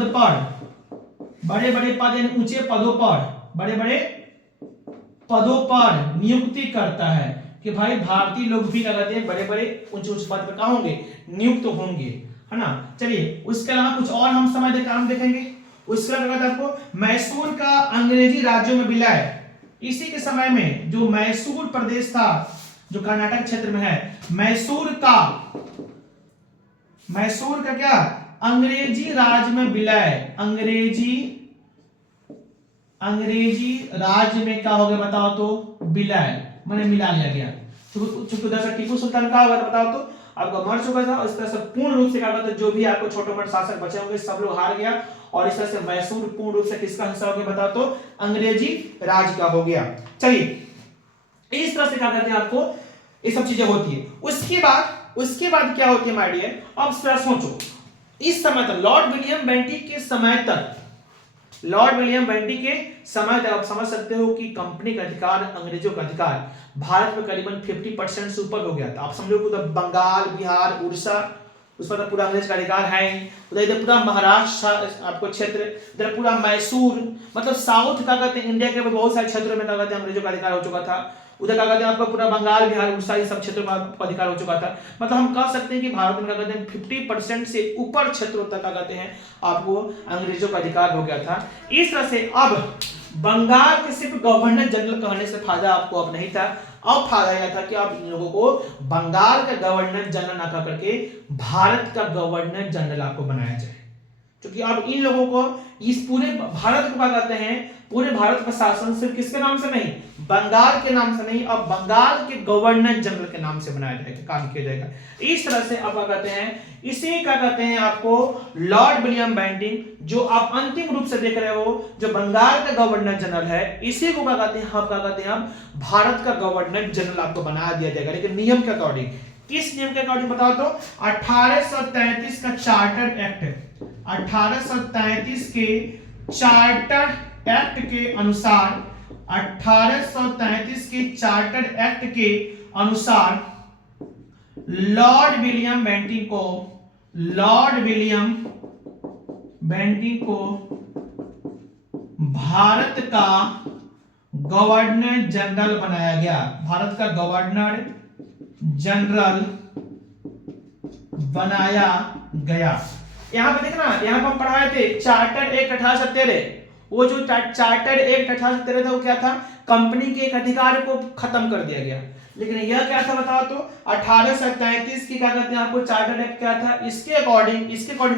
यानी ऊंचे पदों पर, बड़े बड़े पदों पर नियुक्ति करता है कि भाई भारतीय लोग भी क्या कहते हैं बड़े बड़े ऊंचे ऊंचे पद पर कहाँ होंगे, नियुक्त होंगे, है ना। चलिए उसके अलावा कुछ और हम समय काम देखेंगे। उसके अलावा आपको मैसूर का अंग्रेजी राज्यों में विलय, इसी के समय में जो मैसूर प्रदेश था जो कर्नाटक क्षेत्र में है, मैसूर का क्या अंग्रेजी राज में विलय, अंग्रेजी राज्य में क्या हो गया बताओ तो, विलय मैंने मिला लिया गया। चूंकि उधर से टीपू सुल्तान का होगा बताओ तो आपका मर चुका था, इस तरह से पूर्ण रूप से क्या होगा, जो भी आपको छोटे मोटे शासक बचे होंगे सब लोग हार गया और इस तरह से मैसूर पूर्ण रूप से किसका हिस्सा हो गया बताओ तो, अंग्रेजी राज का हो गया। चलिए इस तरह से क्या कहते हैं आपको ये सब चीजें होती है। उसके बाद क्या होती है माय डियर, अब सोचो इस समय तक लॉर्ड विलियम बेंटिक के समय तक आप समझ सकते हो कि कंपनी का अधिकार, अंग्रेजों का अधिकार भारत में करीबन 50% से ऊपर हो गया था। आप समझो उधर बंगाल, बिहार, उड़ीसा, उस पर तो पूरा अंग्रेज का अधिकार है ही, उधर इधर पूरा महाराष्ट्र आपको क्षेत्र, इधर पूरा मैसूर, मतलब साउथ का कहते हैं इंडिया के बहुत सारे क्षेत्रों में क्या कहते हैं अंग्रेजों का अधिकार हो चुका था। उधर क्या कहते हैं आपका पूरा बंगाल, बिहार, उड़ीसा ये सब क्षेत्रों में आपका अधिकार हो चुका था। मतलब हम कह सकते हैं कि भारत में क्या कहते हैं 50% से ऊपर क्षेत्रों तक क्या कहते हैं आपको अंग्रेजों का अधिकार हो गया था। इस तरह से अब बंगाल के सिर्फ गवर्नर जनरल कहने से फायदा आपको अब नहीं था, अब फायदा यह था कि आप इन लोगों को बंगाल का गवर्नर जनरल ना कह करके भारत का गवर्नर जनरल आपको बनाया जाए, क्योंकि अब इन लोगों को इस पूरे भारत को क्या कहते हैं, पूरे भारत का शासन सिर्फ किसके नाम से नहीं, बंगाल के नाम से नहीं, अब बंगाल के गवर्नर जनरल के नाम से बनाया जाएगा, काम किया जाएगा। इस तरह से अब क्या कहते हैं, इसे क्या कहते हैं आपको लॉर्ड विलियम बेंटिक, जो आप अंतिम रूप से देख रहे हो जो बंगाल का गवर्नर जनरल है, इसी को क्या कहते हैं, आप क्या कहते हैं, आप भारत का गवर्नर जनरल आपको बना दिया जाएगा, लेकिन नियम के अकॉर्डिंग। किस नियम के अकॉर्डिंग बताओ तो, 1833 का चार्टर एक्ट, 1833 के चार्टर एक्ट के अनुसार, 1833 के चार्टर एक्ट के अनुसार लॉर्ड विलियम बेंटिक को भारत का गवर्नर जनरल बनाया गया, भारत का गवर्नर जनरल बनाया गया। यहां पे देखना, यहां पे हम पढ़ाए थे चार्टर एक्ट 1813, वो जो चार्टर एक्ट 1813 था वो क्या था, कंपनी के एक अधिकार को खत्म कर दिया गया। लेकिन यह क्या था बताओ तो, 1833 की क्या कहते हैं आपको चार्टर एक्ट क्या था, इसके अकॉर्डिंग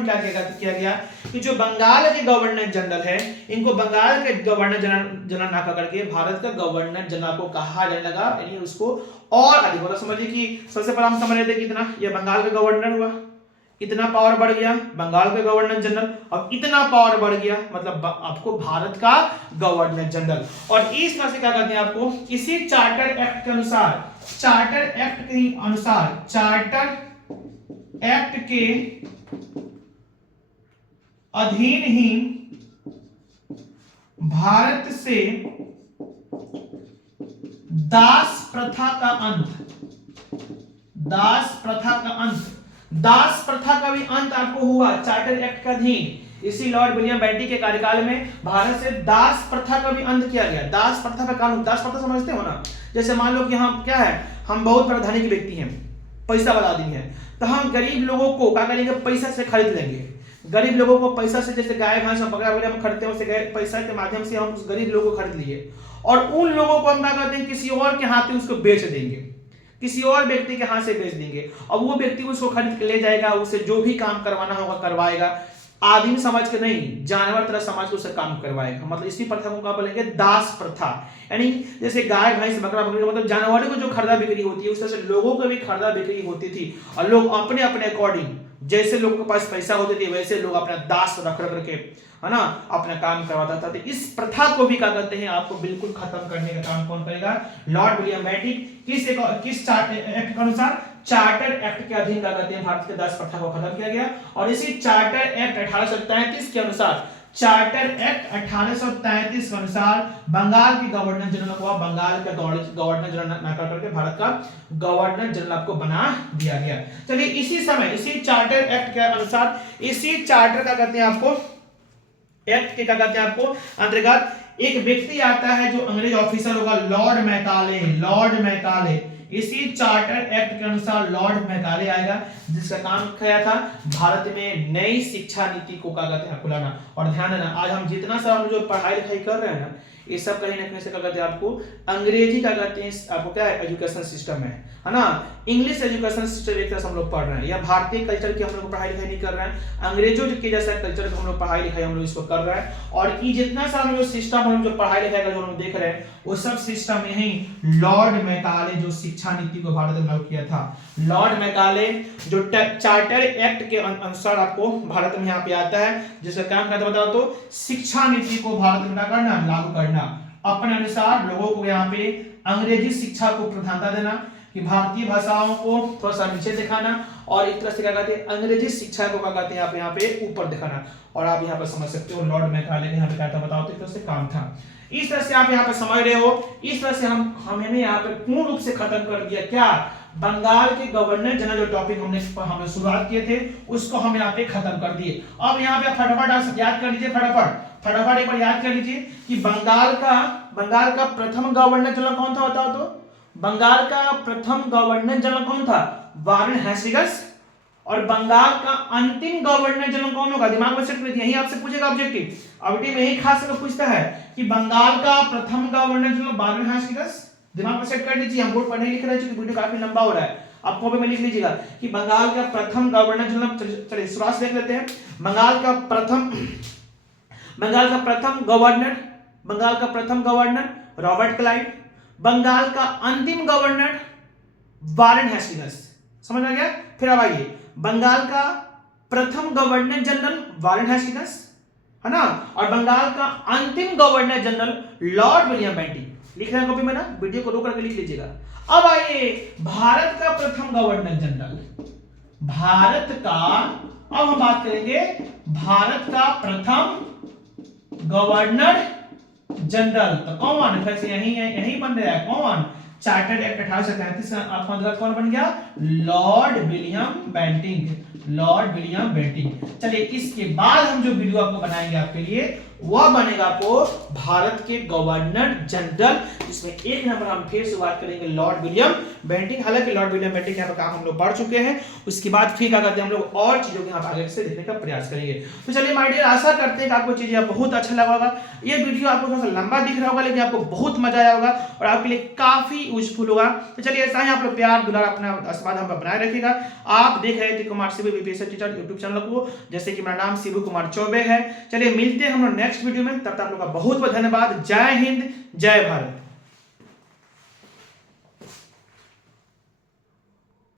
क्या किया गया कि जो बंगाल के गवर्नर जनरल है, इनको बंगाल के गवर्नर जनरल ना करके भारत का गवर्नर जनरल को कहा जाने लगा, यानी उसको और अधिक होता। समझिए कि सबसे पहले हम समझ रहे थे कितना ये बंगाल का गवर्नर हुआ, इतना पावर बढ़ गया बंगाल का गवर्नर जनरल, अब इतना पावर बढ़ गया मतलब आपको भारत का गवर्नर जनरल। और इस तरह से क्या कहते हैं आपको, इसी चार्टर एक्ट के अनुसार, चार्टर एक्ट के अधीन ही भारत से दास प्रथा का भी अंत आपको हुआ चार्टर एक्ट के अधीन। इसी लॉर्ड विलियम बेंटिक के कार्यकाल में भारत से दास प्रथा का भी अंत किया गया। दास प्रथा का कानून, दास प्रथा समझते हो ना, जैसे मान लो कि हम क्या है, हम बहुत बड़ा धनी व्यक्ति हैं, पैसा वाला आदमी है, तो हम गरीब लोगों को क्या करेंगे, पैसा से खरीद लेंगे। गरीब लोगों को पैसा से, जैसे गाय भैंस बकरा वगैरह हम खरीदते हैं, उससे पैसा के माध्यम से हम उस गरीब लोगों को खरीद लिए, और उन लोगों को हम क्या करते हैं, किसी और के हाथ में उसको बेच देंगे, किसी और व्यक्ति के हाथ से बेच देंगे, और वो व्यक्ति उसको खरीद के ले जाएगा, उसे जो भी काम करवाना होगा करवाएगा, आदमी समझ के नहीं, जानवर तरह समझ के उसे काम करवाएगा। मतलब इसी प्रथा को क्या बोलेंगे, दास प्रथा। यानी जैसे गाय भैंस बकरा बकरी मतलब जानवरों को जो खरीदा बिक्री होती है, उस तरह से लोगों को भी खरीदा बिक्री होती थी, और लोग अपने अपने अकॉर्डिंग, जैसे लोगों के पास पैसा होते थे वैसे लोग अपना दास रख के, है ना, अपना काम करवाता था। तो इस प्रथा को भी क्या कहते हैं आपको बिल्कुल खत्म करने का काम कौन करेगा, लॉर्ड विलियम बेंटिक। किस चार्टर एक्ट के अनुसार, चार्टर एक्ट के अधीन क्या कहते हैं भारत के दास प्रथा को खत्म किया गया। और इसी चार्टर एक्ट 1833 के अनुसार चार्टर एक्ट 1833 के अनुसार बंगाल के गवर्नर जनरल को बंगाल का गवर्नर जनरल ना करके भारत का गवर्नर जनरल आपको बना दिया गया। चलिए इसी समय इसी चार्टर एक्ट के अनुसार इसी चार्टर का कहते हैं आपको एक्ट के क्या कहते हैं आपको अंतर्गत एक व्यक्ति आता है जो अंग्रेज ऑफिसर होगा लॉर्ड मैकाले। लॉर्ड मैकाले इसी चार्टर एक्ट के अनुसार लॉर्ड मैकाले आएगा जिसका काम किया था भारत में नई शिक्षा नीति को क्या कहते हैं खुलाना। और ध्यान देना आज हम जितना सा हम जो पढ़ाई लिखाई कर रहे हैं ना ये सब कहीं ना कहीं से क्या कहते हैं आपको अंग्रेजी का कहते हैं आपको क्या एजुकेशन सिस्टम है ना। इंग्लिश एजुकेशन सिस्टम एक तरह से हम लोग पढ़ रहे हैं या भारतीय कल्चर की हम लोग पढ़ाई लिखाई नहीं कर रहे हैं, अंग्रेजों के जैसा कल्चर का हम लोग पढ़ाई लिखाई हम लोग इसको कर रहे हैं। और ये जितना सा हम लोग सिस्टम हम लोग जो पढ़ाई लिखाई का जो हम देख रहे हैं वो सब सिस्टम में ही लॉर्ड मैकाले जो शिक्षा नीति को भारत में लागू किया था। लॉर्ड मैकाले जो चार्टर एक्ट के अनुसार आपको भारत में यहाँ पे आता है जिसका काम करता बताओ तो शिक्षा नीति को भारत में करना लागू करना, अपने अनुसार लोगों को यहाँ पे अंग्रेजी शिक्षा को प्रधानता देना कि भारतीय भाषाओं को थोड़ा सा नीचे दिखाना और एक तरह से क्या कहते हैं अंग्रेजी शिक्षा को क्या कहते हैं यहाँ पे ऊपर दिखाना। और आप यहाँ पर समझ सकते हो लॉर्ड मैकाले के यहाँ पे क्या था बताओ तो एक तरह से काम था। इस तरह से आप यहाँ पे समझ रहे हो। इस तरह से हमने यहाँ पे पूर्ण रूप से खत्म कर दिया क्या बंगाल के गवर्नर जनरल जो टॉपिक हमने शुरुआत किए थे उसको हम यहाँ पे खत्म कर दिए। अब यहाँ पे फटाफट याद कर लीजिए फटाफट एक बार याद कर लीजिए कि बंगाल का प्रथम गवर्नर जनरल कौन था बताओ तो। बंगाल का प्रथम गवर्नर जनरल कौन था वारेन हेस्टिंग्स। और बंगाल का अंतिम गवर्नर जनरल कौन होगा दिमाग में सेट कर यही आपसे पूछेगा ऑब्जेक्टिव में यही खास करके पूछता है कि बंगाल का प्रथम गवर्नर जनरल वारेन हेस्टिंग्स। दिमाग में सेट कर लीजिए हम बोर्ड पढ़ने लिख रहे हैं क्योंकि वीडियो काफी लंबा हो रहा है आप कॉपी में लिख लीजिएगा कि बंगाल का प्रथम गवर्नर जनरल। चलिए शुरुआत देख लेते हैं। बंगाल का प्रथम गवर्नर रॉबर्ट क्लाइव। बंगाल का अंतिम गवर्नर वारेन हेस्टिंग्स। समझ आ गया। फिर अब आइए बंगाल का प्रथम गवर्नर जनरल वारेन हेस्टिंग्स है ना और बंगाल का अंतिम governor general Lord William Bentinck. लिख रहे हैं कॉपी में ना वीडियो को रोक करके लिख लीजिएगा। अब आइए भारत का प्रथम गवर्नर जनरल अब हम बात करेंगे भारत का प्रथम गवर्नर जनरल तो कौन फिर से यही बन रहा है कौन चार्टर्ड एक्ट 1833 का आपका कौन बन गया लॉर्ड विलियम बेंटिंक। चलिए इसके बाद हम जो वीडियो आपको बनाएंगे आपके लिए वह बनेगा आपको भारत के गवर्नर जनरल जिसमें एक नंबर हम फिर से बात करेंगे लॉर्ड विलियम बेंटिंक। हालांकि लॉर्ड विलियम बेंटिंक यहाँ पर काम हम लोग पढ़ चुके हैं उसके बाद फिर क्या करते हैं हम लोग और चीजों को यहाँ पर आगे से देखने का प्रयास करेंगे। तो चलिए माय डियर आशा करते हैं कि आपको चीजें बहुत अच्छा लगा होगा। ये वीडियो आपको थोड़ा सा लंबा दिख रहा होगा लेकिन आपको बहुत मजा आया होगा और आपके लिए काफी यूजफुल होगा। तो चलिए ऐसा ही आप लोग प्यार दुलार अपना आशीर्वाद हम पर बनाए रखिएगा। आप देख रहे थे Kumar Shibu BPSC teacher YouTube channel को जैसे कि मेरा नाम शिबू कुमार चौबे है। चलिए मिलते हैं हम लोग नेक्स्ट वीडियो में तब तक आप लोग का बहुत बहुत धन्यवाद। जय हिंद जय भारत।